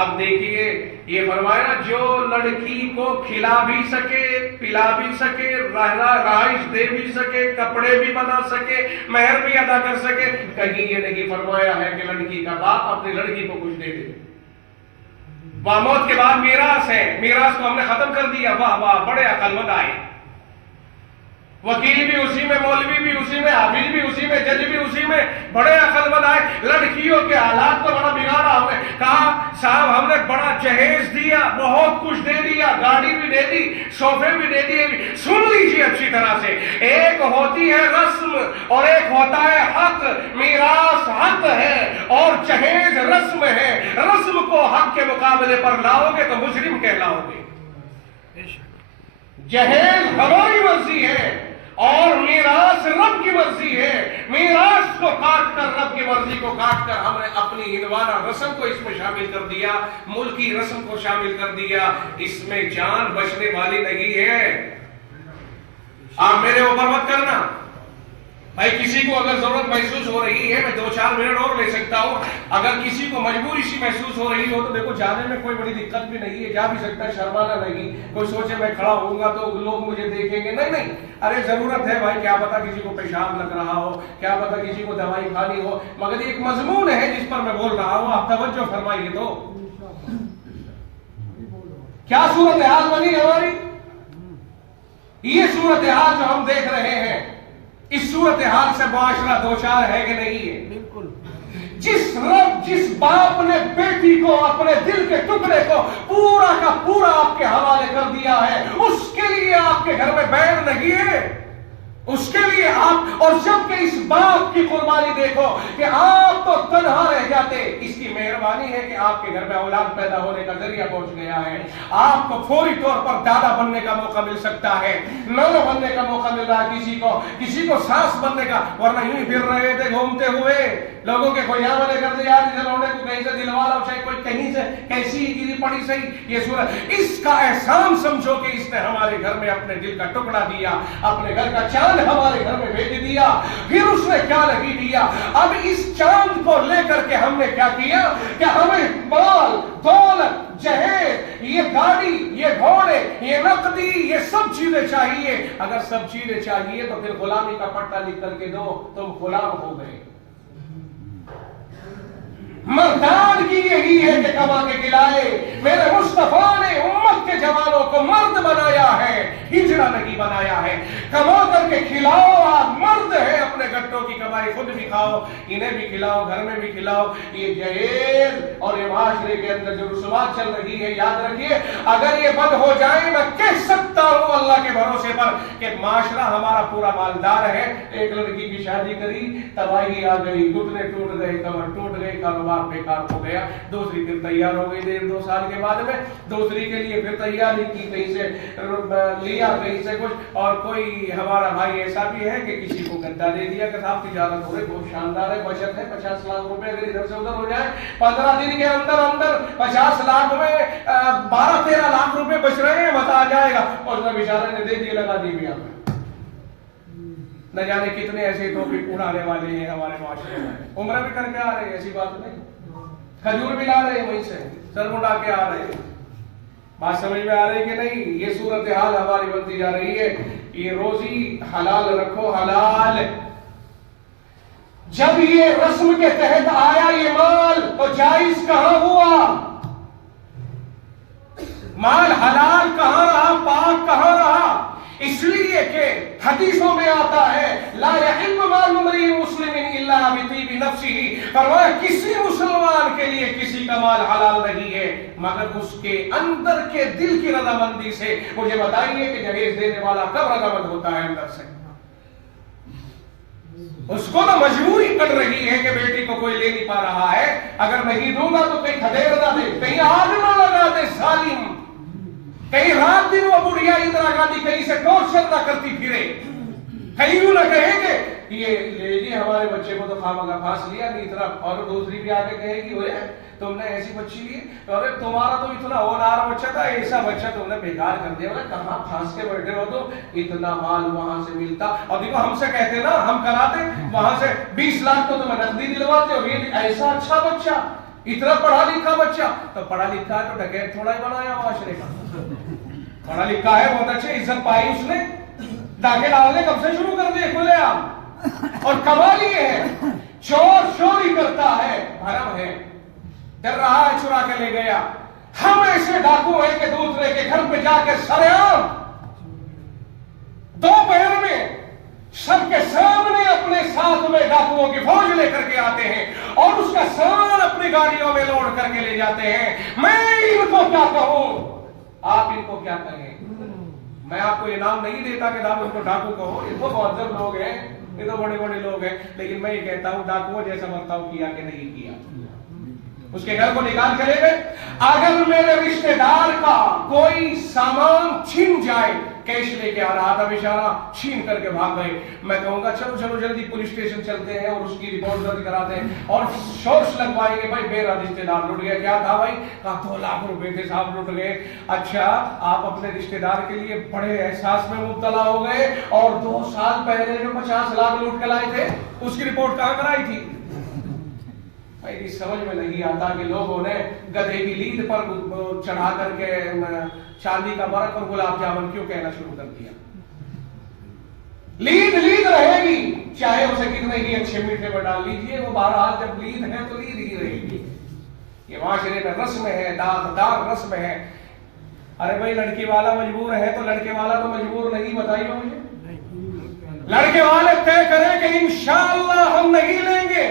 اب دیکھیے یہ فرمایا جو لڑکی کو کھلا بھی سکے, پلا بھی سکے, رہائش دے بھی سکے, کپڑے بھی بنا سکے, مہر بھی ادا کر سکے. کہیں یہ نہیں فرمایا ہے کہ لڑکی کا باپ اپنی لڑکی کو کچھ دے دے. موت کے بعد میراث ہے, میراث کو ہم نے ختم کر دیا. واہ واہ, بڑے عقل مند آئے. وکیل بھی اسی میں, مولوی بھی اسی میں, حافظ بھی اسی میں, جج بھی اسی میں, بڑے عقل مند آئے. لڑکیوں کے حالات کو بڑا بگاڑا. ہم نے کہا صاحب ہم نے بڑا جہیز دیا, بہت کچھ دے دیا, گاڑی بھی دے دی, صوفے بھی دے دیے. سن لیجیے اچھی طرح سے, ایک ہوتی ہے رسم اور ایک ہوتا ہے حق. میراث حق ہے اور جہیز رسم ہے. رسم کو حق کے مقابلے پر لاؤ گے تو مجرم کہلاؤ گے. جہیز ہماری مرضی ہے اور میراث رب کی مرضی ہے. میراث کو کاٹ کر, رب کی مرضی کو کاٹ کر ہم نے اپنی ہندوانہ رسم کو اس میں شامل کر دیا, ملکی رسم کو شامل کر دیا. اس میں جان بچنے والی نہیں ہے. آپ میرے اوپر مت کرنا بھائی. کسی کو اگر ضرورت محسوس ہو رہی ہے میں 2-4 منٹ اور لے سکتا ہوں. اگر کسی کو مجبوری سی محسوس ہو رہی ہو تو دیکھو جانے میں کوئی بڑی دقت بھی نہیں ہے, جا بھی سکتا ہے, شرمانا نہیں. کوئی سوچے میں کھڑا ہوں گا تو لوگ مجھے دیکھیں گے, نہیں نہیں. ارے ضرورت ہے بھائی, کیا پتا کسی کو پیشاب لگ رہا ہو, کیا پتا کسی کو دوائی کھانی ہو, مگر ایک مضمون ہے جس پر میں بول رہا ہوں, آپ توجہ فرمائیے. تو کیا صورتحال بنی ہماری؟ یہ صورتحال جو ہم دیکھ رہے ہیں, اس صورتحال سے معاشرہ دوچار ہے کہ نہیں ہے؟ بالکل. جس باپ نے بیٹی کو, اپنے دل کے ٹکڑے کو پورا کا پورا آپ کے حوالے کر دیا ہے, اس کے لیے آپ کے گھر میں بیل نہیں ہے, اس کے لیے آپ، اور جب کہ اس باپ کی قربانی دیکھو کہ آپ تو تنہا رہ جاتے، اس کی مہربانی ہے کہ آپ کے گھر میں اولاد پیدا ہونے کا ذریعہ پہنچ گیا ہے، آپ کو فوری طور پر دادا بننے کا موقع مل سکتا ہے، نانا بننے کا موقع مل رہا ہے، کسی کو ساس بننے کا، ورنہ یوں ہی پھر رہے تھے گھومتے ہوئے لوگوں کے کوئی یہاں والے کرتے یار ادھر لوڑے کو کہیں سے دلوا لاؤ، چاہے کوئی کہیں سے کیسی ہی گری پڑی صحیح، یہ سورت اس کا احسان سمجھو کہ اس نے ہمارے گھر میں اپنے دل کا ٹکڑا دیا، اپنے گھر کا چاند ہمارے گھر میں بھیج دیا، پھر اس نے کیا نہیں دیا۔ اب اس چاند کو لے کر کے ہم نے کیا کیا کہ ہمیں مال دولت جہیز، یہ گاڑی، یہ گھوڑے، یہ نقدی، یہ سب چیزیں چاہیے۔ اگر سب چیزیں چاہیے تو پھر غلامی کا پٹا لکھ کر کے دو، تم غلام ہو گئے۔ مردان کی یہی ہے کہ کما کے کھلائے، میرے مصطفیٰ نے امت کے جوانوں کو مرد بنایا ہے، ہجڑا نہیں بنایا ہے۔ کما کر کے کھلاؤ، آپ مرد ہیں، اپنے گٹوں کی کمائی خود بھی کھاؤ، انہیں بھی کھلاؤ، گھر میں بھی کھلاؤ۔ یہ جہیز اور یہ معاشرے کے اندر جو رسومات چل رہی ہے، یاد رکھیے اگر یہ بند ہو جائے، میں کہہ سکتا ہوں اللہ کے بھروسے پر کہ معاشرہ ہمارا پورا مالدار ہے۔ ایک لڑکی کی شادی کری، تباہی آ گئی، گھٹنے ٹوٹ گئے، کمر ٹوٹ گئے، کاروبار بیکار ہو گیا، دوسری پھر تیار ہو گئی 1.5-2 سال کے بعد میں، دوسری کے لیے پھر تیاری کی، کہیں سے لیا کہیں سے کچھ، اور کوئی ہمارا بھائی ایسا بھی ہے کہ کسی کو گدا دے دیا کہ صاحب تجارت ہو رہی بہت شاندار ہے، بچت ہے 50 لاکھ روپے، اگر ادھر سے ادھر ہو جائے 15 دن کے اندر اندر 50 لاکھ میں 12-13 لاکھ روپے بچ رہے ہیں، مزہ آ جائے گا، اور نہ بیچارے نے دے دیے، لگا دی بھی آپ نہ جانے کتنے ایسے ٹوپک اڑانے والے ہیں ہمارے معاشرے میں، عمرہ بھی کر کے آ رہے ہیں، ایسی بات نہیں، کھجور بھی لا رہے ہیں وہیں سے، سر مڈا کے آ رہے ہیں۔ بات سمجھ میں آ رہی کہ نہیں؟ یہ صورتحال ہماری بنتی جا رہی ہے۔ یہ روزی حلال رکھو، حلال۔ جب یہ رسم کے تحت آیا یہ مال تو جائز کہاں ہوا؟ مال حلال کہاں رہا، پاک کہاں رہا؟ اس لیے کہ حدیثوں میں آتا ہے لا يحل مال امرئ مسلم الا بطیب نفسه، فرمایا کسی مسلمان کے لیے کسی کا مال حلال نہیں ہے مگر اس کے اندر کے دل کی رضامندی سے۔ مجھے بتائیے کہ جہیز دینے والا کب رضامند ہوتا ہے اندر سے؟ اس کو تو مجبوری پڑ رہی ہے کہ بیٹی کو کوئی لے نہیں پا رہا ہے، اگر نہیں دوں گا تو کہیں کھدیر نہ دے، کہیں آگ نہ لگا دے ظالم، کہیں رات دن وہ بڑھیا اندرا گاندھی کہیں سے ٹارچر نہ کرتی پھرے، کہیں یوں نہ کہے کہ یہ لے لیجیے ہمارے بچے کو تو خامخواہ پھانس لیا نہیں اتنا، اور دوسری بھی آگے کہے گی اوے تم نے ایسی بچی لی، اور تمہارا تو اتنا ہونہار بچہ تھا، ایسا بچہ تم نے بیکار کر دیا، کہاں پھانس کے بیٹھے ہو تو اتنا مال وہاں سے ملتا، اور دیکھو ہم سے کہتے نا ہم کراتے وہاں سے 20 لاکھ تو تمہیں نقدی دلواتے، اور یہ ایسا اچھا بچہ، اتنا پڑھا لکھا بچہ، تو پڑھا لکھا ہے تو ڈکیت تھوڑا ہی بنایا معاشرے کا، پڑھا لکھا ہے بہت اچھے، عزت پائی اس نے، ڈاکے ڈالنے کب سے شروع کر دیے کھلے عام، اور کمال یہ ہے چور چوری کرتا ہے حرام ہے، ڈر رہا ہے چرا کے لے گیا۔ ہم ایسے ڈاکو ہیں کہ دوسرے کے گھر پہ جا کے سرعام دوپہر میں سب کے سامنے اپنے ساتھ میں ڈاکوؤں کی فوج لے کر کے آتے ہیں اور اس کا سامان اپنی گاڑیوں میں لوڈ کر کے لے جاتے ہیں۔ میں ان کو کیا کہوں، آپ ان کو کیا کہیں؟ میں آپ کو یہ نام نہیں دیتا کہ آپ ان کو ڈاکو کہو، یہ تو معذب لوگ ہیں، یہ تو بڑے بڑے لوگ ہیں، لیکن میں یہ کہتا ہوں ڈاکوؤں جیسا برتاؤ کیا کہ نہیں کیا؟ اس کے گھر کو نکال کے لے گئے۔ اگر میرے رشتے دار کا کوئی سامان چھن جائے، کیش لے کے آ رہا تھا بیچارہ، چھین کر کے بھاگ گئے، میں کہوں گا چلو چلو جلدی پولیس اسٹیشن چلتے ہیں اور اس کی رپورٹ درج کراتے ہیں اور شورش لگوائیں گے، بھائی میرا رشتے دار لٹ گیا۔ کیا تھا بھائی؟ کہا 2 لاکھ روپے تھے صاحب، لٹ گئے۔ اچھا، آپ اپنے رشتے دار کے لیے بڑے احساس میں مبتلا ہو گئے اور 2 سال پہلے جو 50 لاکھ لوٹ کے لائے تھے اس کی رپورٹ کہاں کرائی تھی؟ میری سمجھ میں نہیں آتا کہ لوگوں نے گدھے کی لید پر چڑھا کر کے چاندی کا برق اور گلاب جامن کیوں کہنا شروع کر دیا۔ لید لید رہے گی، چاہے اسے کتنے ہی اچھے میٹھے میں ڈال لیجئے، وہ بہرحال جب لید ہے تو لید ہی رہے گی۔ یہ معاشرے میں رسم ہے، داغدار رسم ہے۔ ارے بھائی لڑکی والا مجبور ہے تو لڑکے والا تو مجبور نہیں، بتائیے مجھے۔ لڑکے والے طے کریں کہ انشاءاللہ ہم نہیں لیں گے،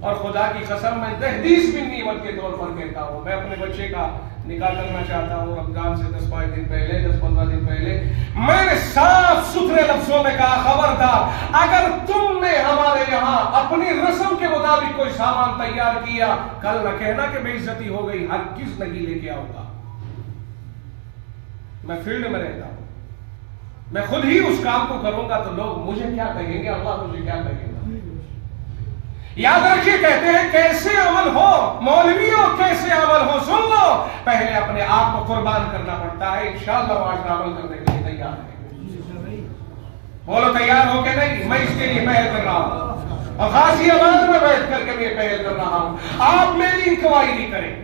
اور خدا کی قسم میں تحدیث بن نعمت کے طور پر کہتا ہوں، میں اپنے بچے کا نکاح کرنا چاہتا ہوں رمضان سے 10-5 دن پہلے 10-15 دن پہلے میں نے صاف ستھرے لفظوں میں کہا خبردار اگر تم نے ہمارے یہاں اپنی رسم کے مطابق کوئی سامان تیار کیا کل نہ کہنا کہ بے عزتی ہو گئی، ہرگز نہیں لے کے آؤں گا۔ میں فیلڈ میں رہتا ہوں، میں خود ہی اس کام کو کروں گا تو لوگ مجھے کیا کہیں گے، اللہ مجھے کیا کہے گا۔ یاد رکھیے کہتے ہیں کیسے عمل ہو مولویوں، کیسے عمل ہو سن لو، پہلے اپنے آپ کو قربان کرنا پڑتا ہے۔ انشاءاللہ معاشرہ عمل کرنے کے لیے تیار ہے، بولو تیار ہو کہ نہیں؟ میں اس کے لیے پہل کر رہا ہوں اور غازی آباد میں بیٹھ کر کے میں پہل کر رہا ہوں، آپ میری انکوائری کریں۔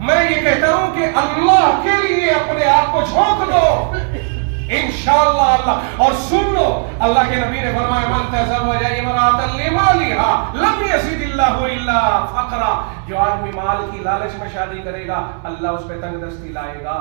میں یہ کہتا ہوں کہ اللہ کے لیے اپنے آپ کو جھونک دو، انشاءاللہ اللہ۔ اور سن لو اللہ کے نبی نے فرمایا من تزوج امرأة لمالها لم يزد الله الا فقرا، جو آدمی مال کی لالچ میں شادی کرے گا اللہ اس پہ تنگ دستی لائے گا۔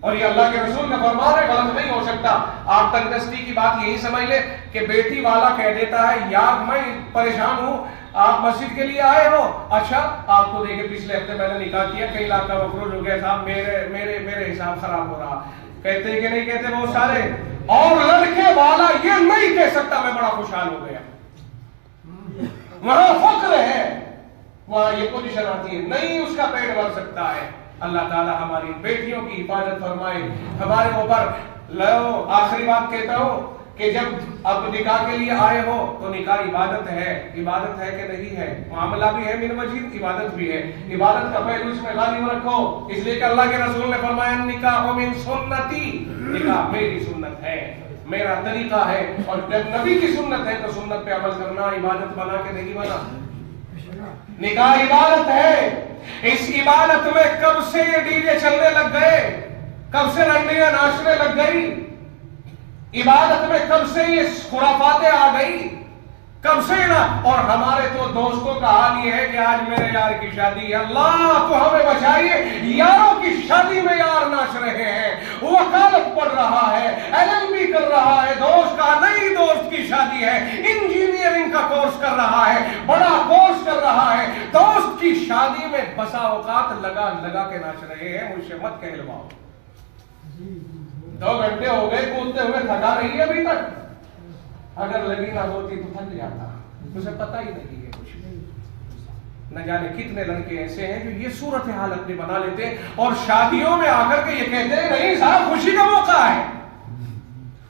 اور یہ اللہ کے رسول کا فرمان ہے، غلط نہیں ہو سکتا۔ آپ تنگ دستی کی بات یہی سمجھ لیں کہ بیٹی والا کہہ دیتا ہے یار میں پریشان ہوں، آپ مسجد کے لیے آئے ہو، اچھا آپ کو دیکھے پچھلے ہفتے میں نے نکاح کیا، کئی لاکھ کا مفروض ہو گیا صاحب، میرے حساب خراب ہو رہا، کہتے کہ نہیں کہتے بہت سارے۔ اور لڑکے والا یہ نہیں کہہ سکتا میں بڑا خوشحال ہو گیا، وہاں فقر ہے، وہاں یہ پوزیشن آتی ہے، نہیں اس کا پیٹ بھر سکتا ہے۔ اللہ تعالی ہماری بیٹیوں کی حفاظت فرمائے ہمارے اوپر۔ لو آخری بات کہتا ہوں کہ جب اب نکاح کے لیے آئے ہو تو نکاح عبادت ہے، عبادت ہے کہ نہیں ہے، معاملہ بھی ہے من وجید، عبادت بھی ہے۔ عبادت کا پہلو اس میں غالب رکھو، اس لیے کہ اللہ کے رسول نے فرمایا نکاح من سنتی، نکاح میری سنت ہے، میرا طریقہ ہے، اور جب نبی کی سنت ہے تو سنت پہ عمل کرنا عبادت بنا کہ نہیں بنا؟ نکاح عبادت ہے۔ اس عبادت میں کب سے یہ ڈی جے چلنے لگ گئے، کب سے رنڈیاں ناچنے لگ گئی، عبادت میں کب سے یہ خرافاتیں آ گئی، کب سے نا۔ اور ہمارے تو دوستوں کا حال یہ ہے کہ آج میرے یار کی شادی ہے، اللہ تو ہمیں بچائیے، یاروں کی شادی میں یار ناچ رہے ہیں، وکالت پڑھ رہا ہے، LLB کر رہا ہے، دوست کا نئی دوست کی شادی ہے، انجینئرنگ کا کورس کر رہا ہے، بڑا کورس کر رہا ہے، دوست کی شادی میں بسا اوقات لگا کے ناچ رہے ہیں۔ مجھ سے مت کہلواؤ، 2 گھنٹے ہو گئے کودتے ہوئے، تھکا رہی ہے ابھی تک، اگر لگی نہ ہوتی تو تھک جاتا، مجھے پتہ ہی نہیں ہے کچھ۔ نہ جانے کتنے لڑکے ایسے ہیں جو یہ صورتحال اپنی بنا لیتے ہیں اور شادیوں میں آ کر کے یہ کہتے ہیں نہیں صاحب خوشی کا موقع ہے،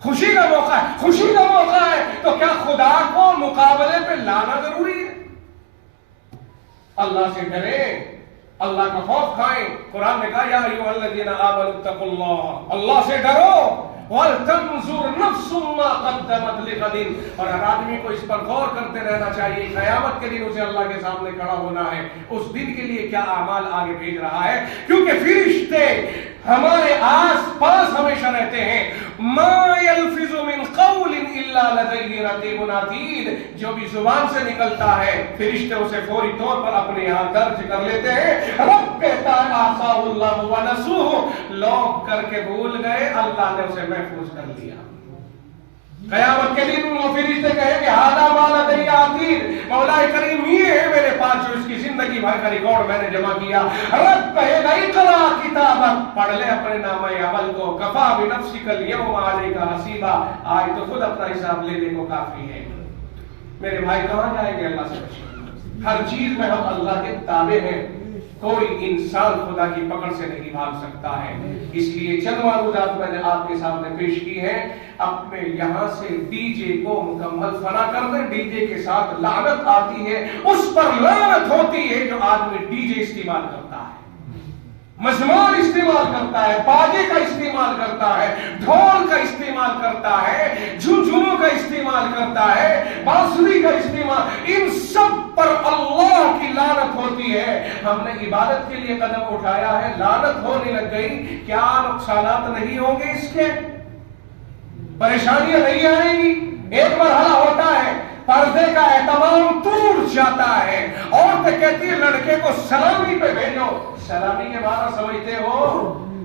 خوشی کا موقع ہے، خوشی کا موقع ہے، تو کیا خدا کو مقابلے پہ لانا ضروری ہے؟ اللہ سے ڈریں، اللہ کا خوف کھائیں۔ قرآن نے کہا یا ایھا الذین آمنوا اتقوا اللہ، اللہ سے ڈرو، وَلْتَنْظُرْ نَفْسٌ مَا قَدَّمَتْ لِغَدٍ، اور ہر آدمی کو اس پر غور کرتے رہنا چاہیے، قیامت کے دن اسے اللہ کے سامنے کھڑا ہونا ہے، اس دن کے لیے کیا اعمال آگے بھیج رہا ہے، کیونکہ فرشتے ہمارے آس پاس ہمیشہ رہتے ہیں۔ مَا يَلْفِظُ مِنْ قَوْلٍ إِلَّا لَدَيْهِ رَقِيبٌ عَتِيدٌ، جو بھی زبان سے نکلتا ہے فرشتے اسے فوری طور پر اپنے یہاں درج کر لیتے ہیں۔ رب کہتا ہے آساہ اللہ ونسوہ، لوگ کر کے بھول گئے، اللہ نے اسے محفوظ کر لیا۔ قیامت کے دن وہ فرشتے کہیں کہ ھذا ما لدی عتید، مولا کریم یہ ہے میرے پاس جو اس کی زندگی بھر کا ریکارڈ میں نے جمع کیا۔ رب کہے گا اقرا کتابک، پڑھ لے اپنے نامہ عمل کو، کفا بنفسک الیوم علیک حسیبا، آج تو خود اپنا حساب لینے کو کافی ہے۔ میرے بھائی کہاں جائیں گے اللہ سے بچے؟ ہر چیز میں ہم اللہ کے تابع ہیں، کوئی انسان خدا کی پکڑ سے نہیں بھاگ سکتا ہے۔ اس لیے چند معروضات میں نے آپ کے سامنے پیش کی ہے، اپنے یہاں سے ڈی جے کو مکمل فنا کر دیں۔ ڈی جے کے ساتھ لعنت آتی ہے، اس پر لعنت ہوتی ہے جو آدمی ڈی جے استعمال کرتا ہے، مزمار استعمال کرتا ہے، باجے کا استعمال کرتا ہے، ڈھول کا استعمال کرتا ہے، جھنجھنوں کا استعمال کرتا ہے، بانسری کا استعمال، ان سب پر اللہ کی لعنت ہوتی ہے۔ ہم نے عبادت کے لیے قدم اٹھایا ہے، لعنت ہونے لگ گئی، کیا نقصانات نہیں ہوں گے اس کے؟ پریشانیاں نہیں آئیں گی؟ ایک مرحلہ ہوتا ہے پردے کا اہتمام ٹوٹ جاتا ہے، عورتیں کہتی ہے لڑکے کو سلامی پہ بھیجو، سلامی کے معنی سمجھتے ہو؟